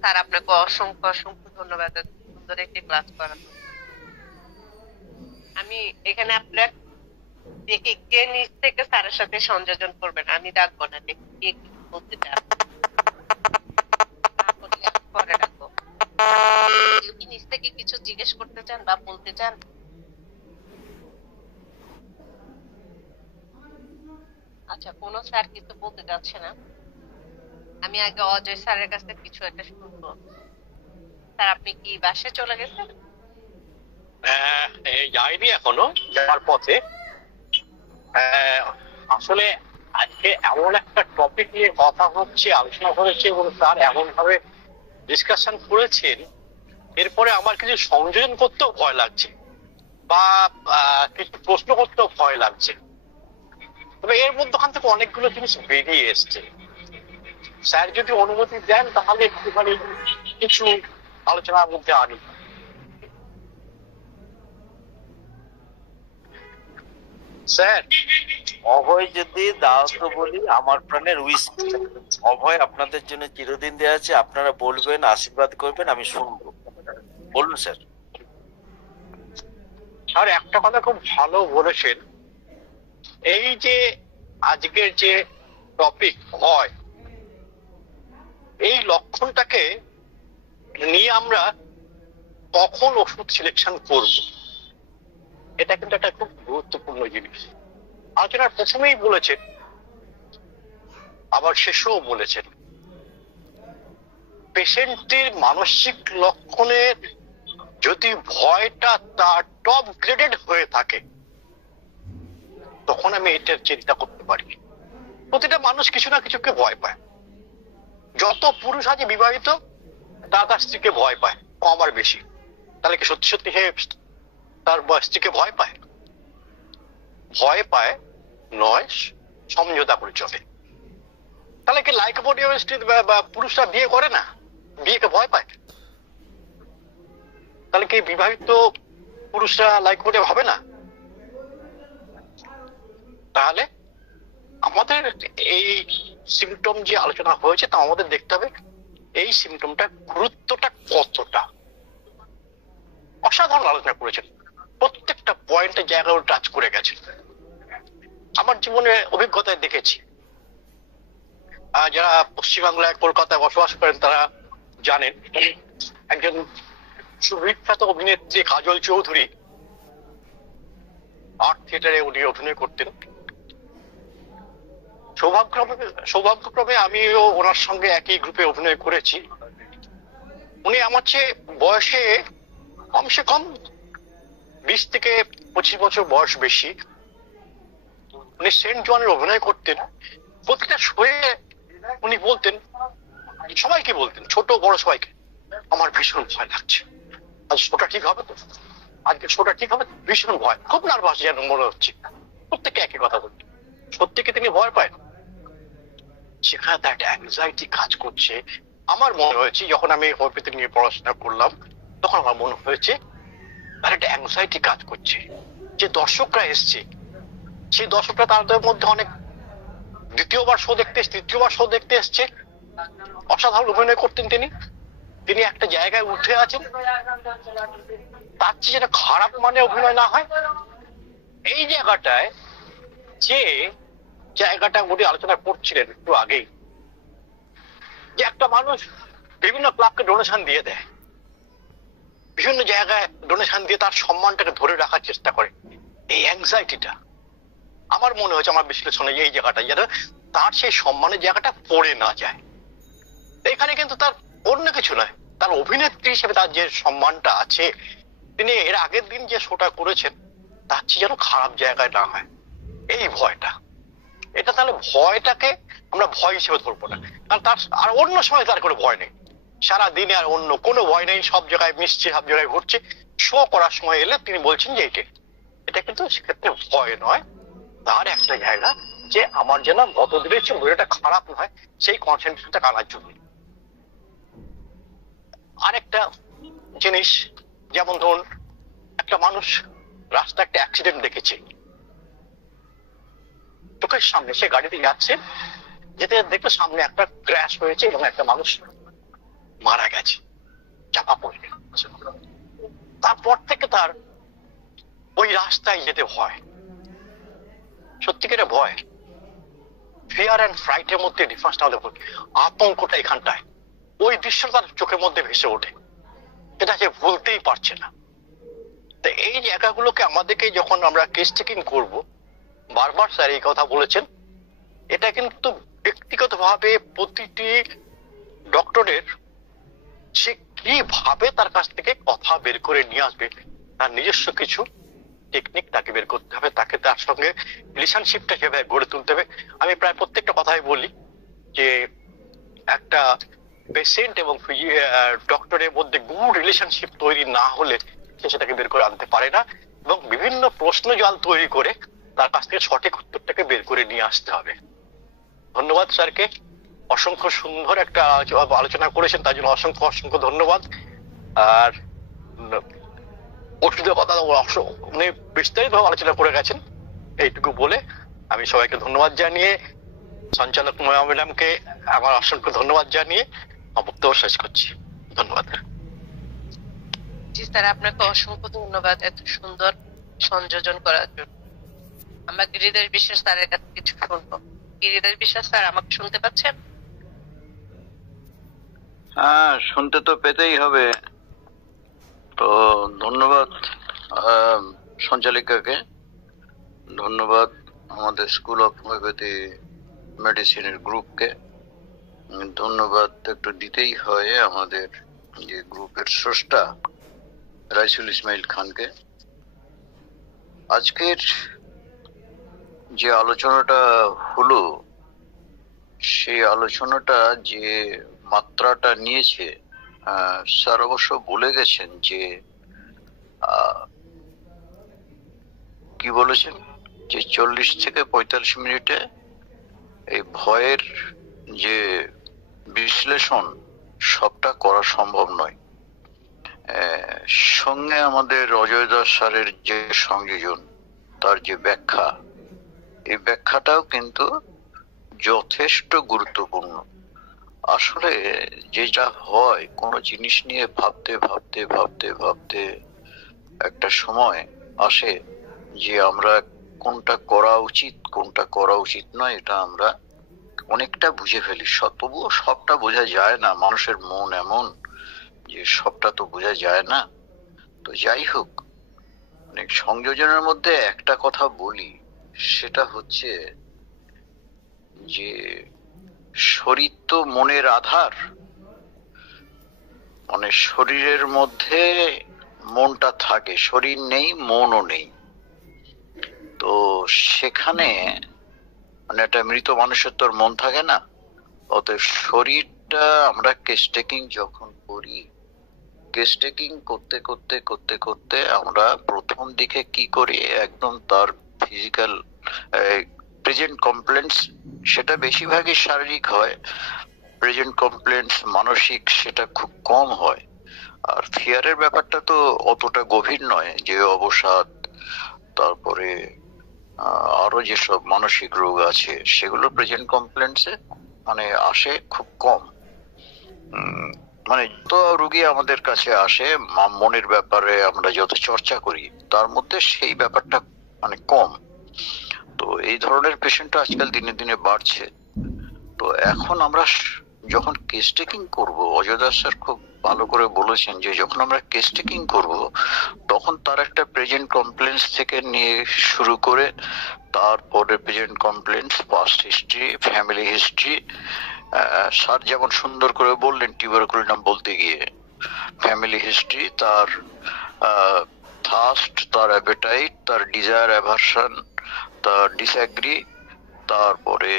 স্যার আপনাকে অসংখ্য অসংখ্য ধন্যবাদ এত সুন্দর একটি ক্লাস করার জন্য। আমি এখানে আপনার দেখি কে নিচ থেকে স্যারের সাথে সংযোজন করবেন, আমি ডাকবো না, দেখি কে কি বলতে চান, না করলে আমি পরে ডাকবো। কেউ কি নিচ থেকে কিছু জিজ্ঞেস করতে চান বা বলতে চান? আচ্ছা, কোনো স্যার কিছু বলতে চাচ্ছে না। আমি আগে অজয় স্যারের কাছে কিছু একটা শুনবো। স্যার আপনি কি বাসায় চলে গেছেন? যাইনি এখনো, যাওয়ার পথে। আসলে আজকে এমন একটা টপিক নিয়ে কথা হচ্ছে, আলোচনা করেছে এবং তার এমন ভাবে ডিসকাশন করেছেন, এরপরে আমার কিছু সংযোজন করতেও ভয় লাগছে বা কিছু প্রশ্ন করতেও ভয় লাগছে। তবে এর মধ্যখান থেকে অনেকগুলো জিনিস বেরিয়ে এসছে। স্যার যদি অনুমতি দেন তাহলে একটুখানি কিছু আলোচনার মধ্যে আনি। স্যার, অভয় যদি দাও তো বলি, আমার প্রাণের উইশ। অভয় আপনাদের জন্য চিরদিন দেয়া আছে, আপনারা বলবেন, আশীর্বাদ করবেন, আমি শুনবো। বলুন স্যার। স্যার একটা কথা খুব ভালো বলেছেন, এই যে আজকের যে টপিক হয়, এই লক্ষণটাকে নিয়ে আমরা কখন ওষুধ সিলেকশন করব, এটা কিন্তু একটা খুব গুরুত্বপূর্ণ জিনিস। আলোচনার প্রথমেই বলেছেন, আবার শেষেও বলেছেন, পেশেন্টের মানসিক লক্ষণের যদি ভয়টা তার টপ গ্রেডেড হয়ে থাকে, তখন আমি এটার চিন্তা করতে পারি। প্রতিটা মানুষ কিছু না কিছুকে ভয় পায়। যত পুরুষ আছে বিবাহিত, তার স্ত্রীকে ভয় পায় কম আর বেশি। তাহলে কি সত্যি সত্যি তার স্ত্রীকে ভয় পায়? ভয় পায় নয়, সমঝোতা করে চলে। তাহলে কি লাইক বা পুরুষরা বিয়ে করে না, বিয়েকে ভয় পায়? তাহলে কি বিবাহিত পুরুষরা লাইক করে হবে না? তাহলে আমাদের এই সিমটম যে আলোচনা হয়েছে, তা আমাদের দেখতে হবে এই সিমটমটা গুরুত্বটা কতটা। অসাধারণ আলোচনা করেছেন, প্রত্যেকটা পয়েন্টে জায়গায় টাচ করে গেছে। আমার জীবনে অভিজ্ঞতায় দেখেছি, যারা পশ্চিমবাংলায় কলকাতায় বসবাস করেন তারা জানেন, একজন সুবিখ্যাত অভিনেত্রী কাজল চৌধুরী আর্ট থিয়েটারে উনি অভিনয় করতেন। সৌভাগ্যক্রমে আমিও ওনার সঙ্গে একই গ্রুপে অভিনয় করেছি। উনি আমার চেয়ে বয়সে কমসে কম 20 থেকে 25 বছর বয়স বেশি। উনি সেন্ট জনের অভিনয় করতেন। প্রতিটা শোয়ে উনি বলতেন, সবাইকে বলতেন, ছোট বড় সবাইকে, আমার ভীষণ ভয় লাগছে, আজ শোটা ঠিক হবে তো, আজকে শোটা ঠিক হবে, ভীষণ ভয়, খুব নার্ভাস যেন মনে হচ্ছে। প্রত্যেকে একই কথা বলতেন। সত্যি কি তিনি ভয় পায়? সেখানে তার একটা অ্যাংজাইটি কাজ করছে। আমার মনে হয়েছে, যখন আমি হোমিওপ্যাথি নিয়ে পড়াশোনা করলাম, তখন আমার মনে হয়েছে তার একটা অ্যাংজাইটি কাজ করছে। যে দর্শকরা এসছে, সেই দর্শকরা তাদের মধ্যে অনেক দ্বিতীয়বার শো দেখতে, তৃতীয়বার শো দেখতে এসছে। অসাধারণ অভিনয় করতেন তিনি। তিনি একটা জায়গায় উঠে আছেন, তার চেয়ে যেন খারাপ মানে অভিনয় না হয়। এই জায়গাটায় যে জায়গাটা উনি আলোচনা করছিলেন একটু আগেই, যে একটা মানুষ বিভিন্ন ক্লাবকে ডোনেশন দিয়ে দেয়, বিভিন্ন জায়গায় ডোনেশন দিয়ে তার সম্মানটাকে ধরে রাখার চেষ্টা করে। এই অ্যাংজাইটিটা আমার মনে হয়েছে, আমার বিশ্লেষণে, এই জায়গাটা যেন তার সেই সম্মানের জায়গাটা পড়ে না যায়। এখানে কিন্তু তার অন্য কিছু নয়, তার অভিনেত্রী হিসেবে তার যে সম্মানটা আছে, তিনি এর আগের দিন যে শোটা করেছেন, তার চেয়ে যেন খারাপ জায়গায় না হয়, এই ভয়টা। এটা তাহলে ভয়টাকে আমরা ভয় হিসেবে ধরবো না, কারণ তার আর অন্য সময় তার কোনো ভয় নেই। সারা দিনে আর অন্য কোনো ভয় নেই, সব জায়গায় মিশছে, সব জায়গায় ঘুরছে। শো করার সময় এলে তিনি বলছেন যে এটা কিন্তু সেক্ষেত্রে ভয় নয়, তার একটা জায়গা যে আমার যেন গতদিনের চেয়ে ভয়টা খারাপ নয়, সেই কনসেন্ট্রেশনটা আনার জন্য। আরেকটা জিনিস, যেমন ধরুন একটা মানুষ রাস্তা একটা অ্যাক্সিডেন্ট দেখেছে, চোখের সামনে সে গাড়িতে যাচ্ছে, যেতে দেখলো সামনে একটা ক্র্যাশ হয়েছে এবং একটা মানুষ মারা গেছে, চাপা পড়ে গেছে। তারপর থেকে তার ওই রাস্তায় যেতে ভয়, সত্যিকারের ভয়। ফিয়ার অ্যান্ড ফ্রাইটের মধ্যে ডিফারেন্সটা হলে আতঙ্কটা এখানটায়, ওই দৃশ্য তার চোখের মধ্যে ভেসে ওঠে, এটা সে ভুলতেই পারছে না। তো এই জায়গাগুলোকে আমাদেরকে যখন আমরা কেস টেকিং করবো, বারবার স্যার এই কথা বলেছেন, এটা কিন্তু ব্যক্তিগতভাবে প্রতিটি ডক্টরের সে কিভাবে তার কাছ থেকে কথা বের করে নিয়ে আসবে, তার নিজস্ব কিছু টেকনিক তাকে বের করতে হবে, তাকে তার সঙ্গে রিলেশনশিপটা কিভাবে গড়ে তুলতে হবে। আমি প্রায় প্রত্যেকটা কথাই বলি যে একটা পেশেন্ট এবং ডক্টরের মধ্যে গুড রিলেশনশিপ তৈরি না হলে সে সেটাকে বের করে আনতে পারে না, এবং বিভিন্ন প্রশ্ন জাল তৈরি করে তার কাছ থেকে সঠিক উত্তরটাকে বের করে নিয়ে আসতে হবে। ধন্যবাদ স্যারকে, অসংখ্য সুন্দর একটা আলোচনা করেছেন, তার জন্য অসংখ্য অসংখ্য ধন্যবাদ। আর ওষুধের কথা উনি বিস্তারিতভাবে আলোচনা করে গেছেন। এইটুকু বলে আমি সবাইকে ধন্যবাদ জানিয়ে, সঞ্চালক ময়া ম্যাডামকে আমার অসংখ্য ধন্যবাদ জানিয়ে আমার বক্তব্য শেষ করছি। ধন্যবাদ। জি স্যার, আপনাকে অসংখ্য ধন্যবাদ এত সুন্দর সংযোজন করার জন্য। আমরা গিরিধর বিশ্বাস স্যারের কাছে কিছু শুনবো। গিরিধর বিশ্বাস স্যার, আমাকে শুনতে পাচ্ছেন? হ্যাঁ, শুনতে তো পেতেই হবে। তো ধন্যবাদ সঞ্চালিকাকে, ধন্যবাদ আমাদের স্কুল অফ হোমিওপ্যাথি মেডিসিনের গ্রুপকে, ধন্যবাদ একটু দিতেই হয় আমাদের যে গ্রুপের স্রষ্টা রাইসুল ইসমাইল খানকে। আজকের যে আলোচনাটা হলো, সেই আলোচনাটা যে মাত্রাটা নিয়েছে, স্যার অবশ্য বলে গেছেন যে কি বলেছেন যে 40 থেকে 45 মিনিটে এই ভয়ের যে বিশ্লেষণ সবটা করা সম্ভব নয়। সঙ্গে আমাদের অজয় দাস স্যারের যে সংযোজন, তার যে ব্যাখ্যা, এই ব্যাখ্যাটাও কিন্তু যথেষ্ট গুরুত্বপূর্ণ। আসলে যেটা হয়, কোনো জিনিস নিয়ে ভাবতে ভাবতে ভাবতে ভাবতে একটা সময় আসে যে আমরা কোনটা করা উচিত কোনটা করা উচিত নয়, এটা আমরা অনেকটা বুঝে ফেলি। তবুও সবটা বোঝা যায় না, মানুষের মন এমন যে সবটা তো বোঝা যায় না। তো যাই হোক, অনেক সংযোজনের মধ্যে একটা কথা বলি, সেটা হচ্ছে যে শরীর তো মনের আধার, মানে শরীরের মধ্যে মনটা থাকে, শরীর নেই মনও নেই। তো সেখানে মানে একটা মৃত মানুষের তো মন থাকে না। অতএব শরীরটা আমরা কেস টেকিং যখন করি, কেস টেকিং করতে করতে করতে করতে আমরা প্রথম দিকে কি করি, একদম তার ফিজিক্যাল প্রেজেন্ট কমপ্লেন্টস, সেটা বেশিরভাগই শারীরিক হয়। প্রেজেন্ট কমপ্লেন্টস মানসিক সেটা খুব কম হয়। আর ফিয়ারের ব্যাপারটা তো অতটা গভীর নয়, যে অবসাদ, তারপরে আরো যেসব মানসিক রোগ আছে সেগুলো প্রেজেন্ট কমপ্লেন্টসে মানে আসে খুব কম। মানে যত রোগী আমাদের কাছে আসে মনের ব্যাপারে আমরা যত চর্চা করি, তার মধ্যে সেই ব্যাপারটা মানে কম। তো এই ধরনের পেশেন্ট আজকাল দিনে দিনে বাড়ছে। তো এখন আমরা যখন কেস টেকিং করবো, অজয় দাস স্যার খুব ভালো করে বলেছেন যে যখন আমরা কেস টেকিং করবো, তখন তার একটা প্রেজেন্ট কমপ্লেন্টস থেকে নিয়ে শুরু করে তারপরে present complaints, past history, family history. Sir যেমন সুন্দর করে বললেন টিউবারকুলিনাম বলতে গিয়ে, ফ্যামিলি হিস্ট্রি, তার থার্স্ট, তার অ্যাপেটাইট, তার ডিজায়ার, অ্যাভারশন, তার ডিসঅ্যাগ্রি, তারপরে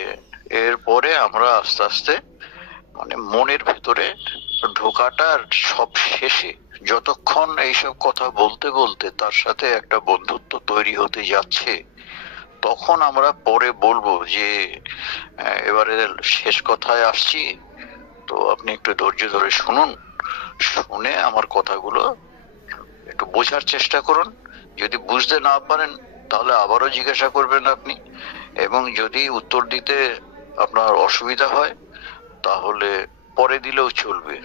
এরপরে আমরা আস্তে আস্তে মানে মনের ভেতরে ঢোকাটার সব শেষে যতক্ষণ এইসব কথা বলতে বলতে তার সাথে একটা বন্ধুত্ব তৈরি হতে যাচ্ছে, তখন আমরা পরে বলবো যে এবারে শেষ কথায় আসছি, তো আপনি একটু ধৈর্য ধরে শুনুন, শুনে আমার কথাগুলো একটু বোঝার চেষ্টা করুন। যদি বুঝতে না পারেন তাহলে আবারও জিজ্ঞাসা করবেন আপনি, এবং যদি উত্তর দিতে আপনার অসুবিধা হয় তাহলে পরে দিলেও চলবে।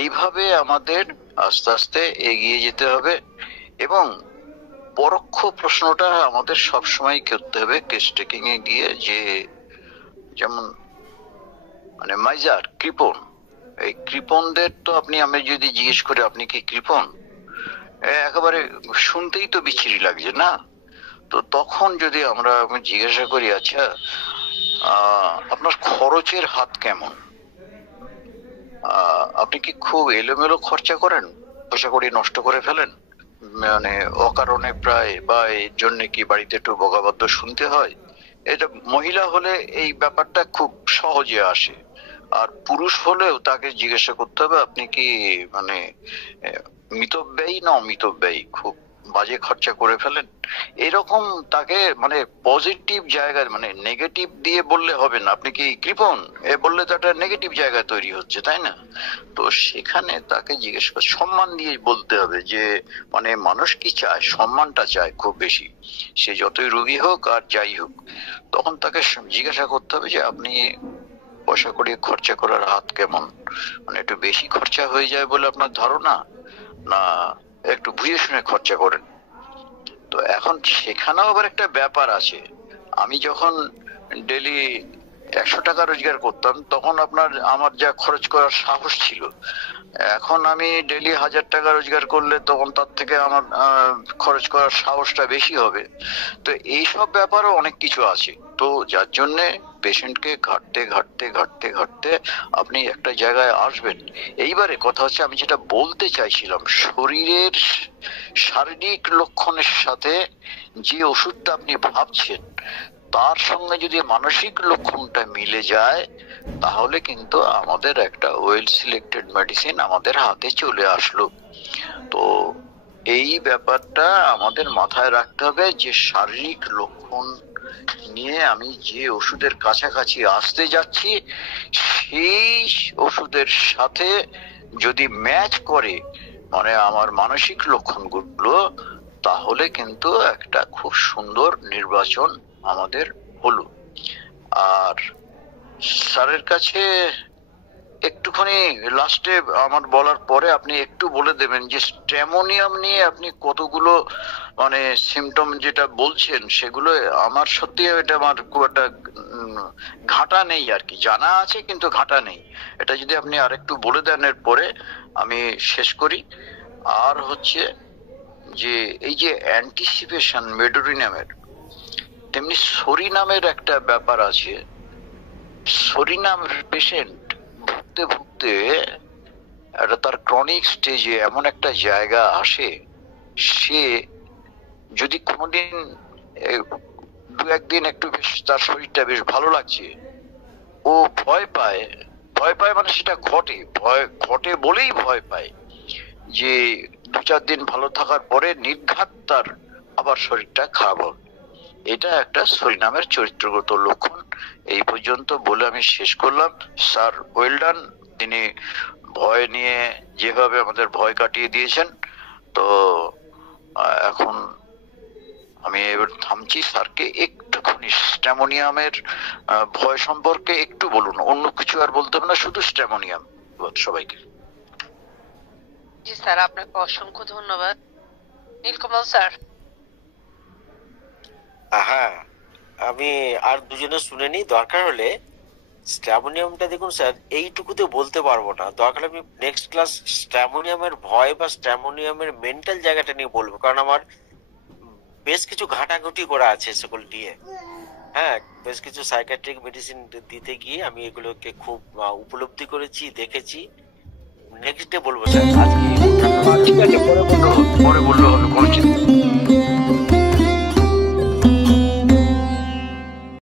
এইভাবে আমাদের আস্তে আস্তে এগিয়ে যেতে হবে, এবং পরোক্ষ প্রশ্নটা আমাদের সবসময় করতে হবে কেস টেকিং এ গিয়ে, যে যেমন মানে মাইজার, কৃপণ, এই কৃপণদের তো আমি যদি জিজ্ঞেস করি আপনি কি কৃপণ, একেবারে শুনতেই তো বিচ্ছিরি লাগছে না। তো তখন যদি আমি জিজ্ঞাসা করি, আচ্ছা আপনার খরচের হাত কেমন? আপনি কি খুব এলোমেলো খরচা করেন, পয়সা কড়ি নষ্ট করে ফেলেন, মানে অকারণে প্রায়, বা এর জন্য কি বাড়িতে একটু বকাবাদ্য শুনতে হয়? এটা মহিলা হলে এই ব্যাপারটা খুব সহজে আসে, আর পুরুষ হলেও তাকে জিজ্ঞাসা করতে হবে আপনি কি মানে মিতব্যয়ী না অমিতব্যয়ী, খুব বাজে খরচা করে ফেলেন। এরকম তাকে মানে পজিটিভ জায়গায়, মানে নেগেটিভ দিয়ে বললে হবে না, আপনি কি কৃপণ এ বললে তো একটা নেগেটিভ জায়গা তৈরি হচ্ছে, তাই না? তো সেখানে তাকে জিজ্ঞেস করে সম্মান দিয়ে বলতে হবে যে মানে মানুষ কি চায়, সম্মানটা চায় খুব বেশি, সে যতই রোগী হোক আর যাই হোক। তখন তাকে জিজ্ঞাসা করতে হবে যে আপনি পয়সা করে খরচা করার হাত কেমন, মানে একটু বেশি খরচা হয়ে যায় বলে আপনার ধারণা, না একটু বুঝে শুনে খরচা করেন। তো এখন সেখানেও আবার একটা ব্যাপার আছে, আমি যখন ডেলি 100 টাকা রোজগার করতাম তখন আমার যা খরচ করার সাহস ছিল, এখন আমি ডেলি 1000 টাকা রোজগার করলে তখন তার থেকে আমার খরচ করার সাহসটা বেশি হবে। তো এইসব ব্যাপারও অনেক কিছু আছে, তো যার জন্য পেশেন্টকে ঘাটতে ঘাটতে ঘাটতে ঘাটতে আপনি একটা জায়গায় আসবেন। এইবারে কথা হচ্ছে, আমি যেটা বলতে চাইছিলাম, শরীরের শারীরিক লক্ষণের সাথে যে ওষুধটা আপনি ভাবছেন তার সঙ্গে যদি মানসিক লক্ষণটা মিলে যায়, তাহলে কিন্তু আমাদের একটা ওয়েল সিলেক্টেড মেডিসিন আমাদের হাতে চলে আসলো। তো এই ব্যাপারটা আমাদের মাথায় রাখতে হবে যে শারীরিক লক্ষণ নিয়ে আমি যে ওষুধের কাছাকাছি আসতে যাচ্ছি, সেই ওষুধের সাথে যদি ম্যাচ করে মানে আমার মানসিক লক্ষণগুলো, তাহলে কিন্তু একটা খুব সুন্দর নির্বাচন আমাদের হলো। আর স্যারের কাছে একটুখানি লাস্টে আমার বলার পরে আপনি একটু বলে দেবেন যে স্ট্যামোনিয়াম নিয়ে আপনি কতগুলো মানে সিমটম যেটা বলছেন সেগুলো আমার সত্যি এটা আমার খুব একটা ঘাটা নেই আর কি, জানা আছে কিন্তু ঘাটা নেই। এটা যদি আপনি আরেকটু বলে দেন এর পরে আমি শেষ করি। আর হচ্ছে যে এই যে অ্যান্টিসিপেশন মেডোরিনামের, তেমনি সরিনামের একটা ব্যাপার আছে। সরিনাম পেশেন্ট ভুগতে ভুগতে একটা তার ক্রনিক স্টেজে এমন একটা জায়গা আসে, সে যদি কোনোদিন দু একদিন একটু বেশ তার শরীরটা বেশ ভালো লাগছে, ও ভয় পায়। ভয় পায় মানে সেটা ঘটে, ভয় ঘটে বলেই ভয় পায় যে 2-4 দিন ভালো থাকার পরে নির্ঘাত তার আবার শরীরটা খারাপ হবে। এটা একটা সরিনামের চরিত্রগত লক্ষণ। এই পর্যন্ত বলে আমি শেষ করলাম। স্যার ওয়েল ডান, তিনি ভয় নিয়ে যেভাবে আমাদের ভয় কাটিয়ে দিয়েছেন। তো এখন আমি এবার থামছি, স্যারকে একটুখানি স্ট্যামোনিয়ামের ভয় সম্পর্কে একটু বলুন, অন্য কিছু আর বলতে হবে না, শুধু স্ট্যামোনিয়াম। সবাইকে জি স্যার, আপনাকে অসংখ্য ধন্যবাদ। নীলকমল স্যার। হ্যাঁ, আমি আর দুজনে শুনে নিই, দরকার হলে স্ট্যামোনিয়ামটা দেখুন স্যার এইটুকুতে বলতে পারবো না, দরকার আমি নেক্সট ক্লাস স্ট্যামোনিয়ামের ভয় বা স্ট্যামোনিয়ামের মেন্টাল জায়গাটা নিয়ে বলবো, কারণ আমার বেশ কিছু ঘাটাঘুটি করা আছে সেগুলো নিয়ে। হ্যাঁ, বেশ কিছু সাইকিয়াট্রিক মেডিসিন দিতে গিয়ে আমি এগুলোকে খুব উপলব্ধি করেছি, দেখেছি। নেক্সট ডে বলবো স্যার, আজকে ঠিক আছে, পরে বললো হবে, কোনো চিন্তা নেই।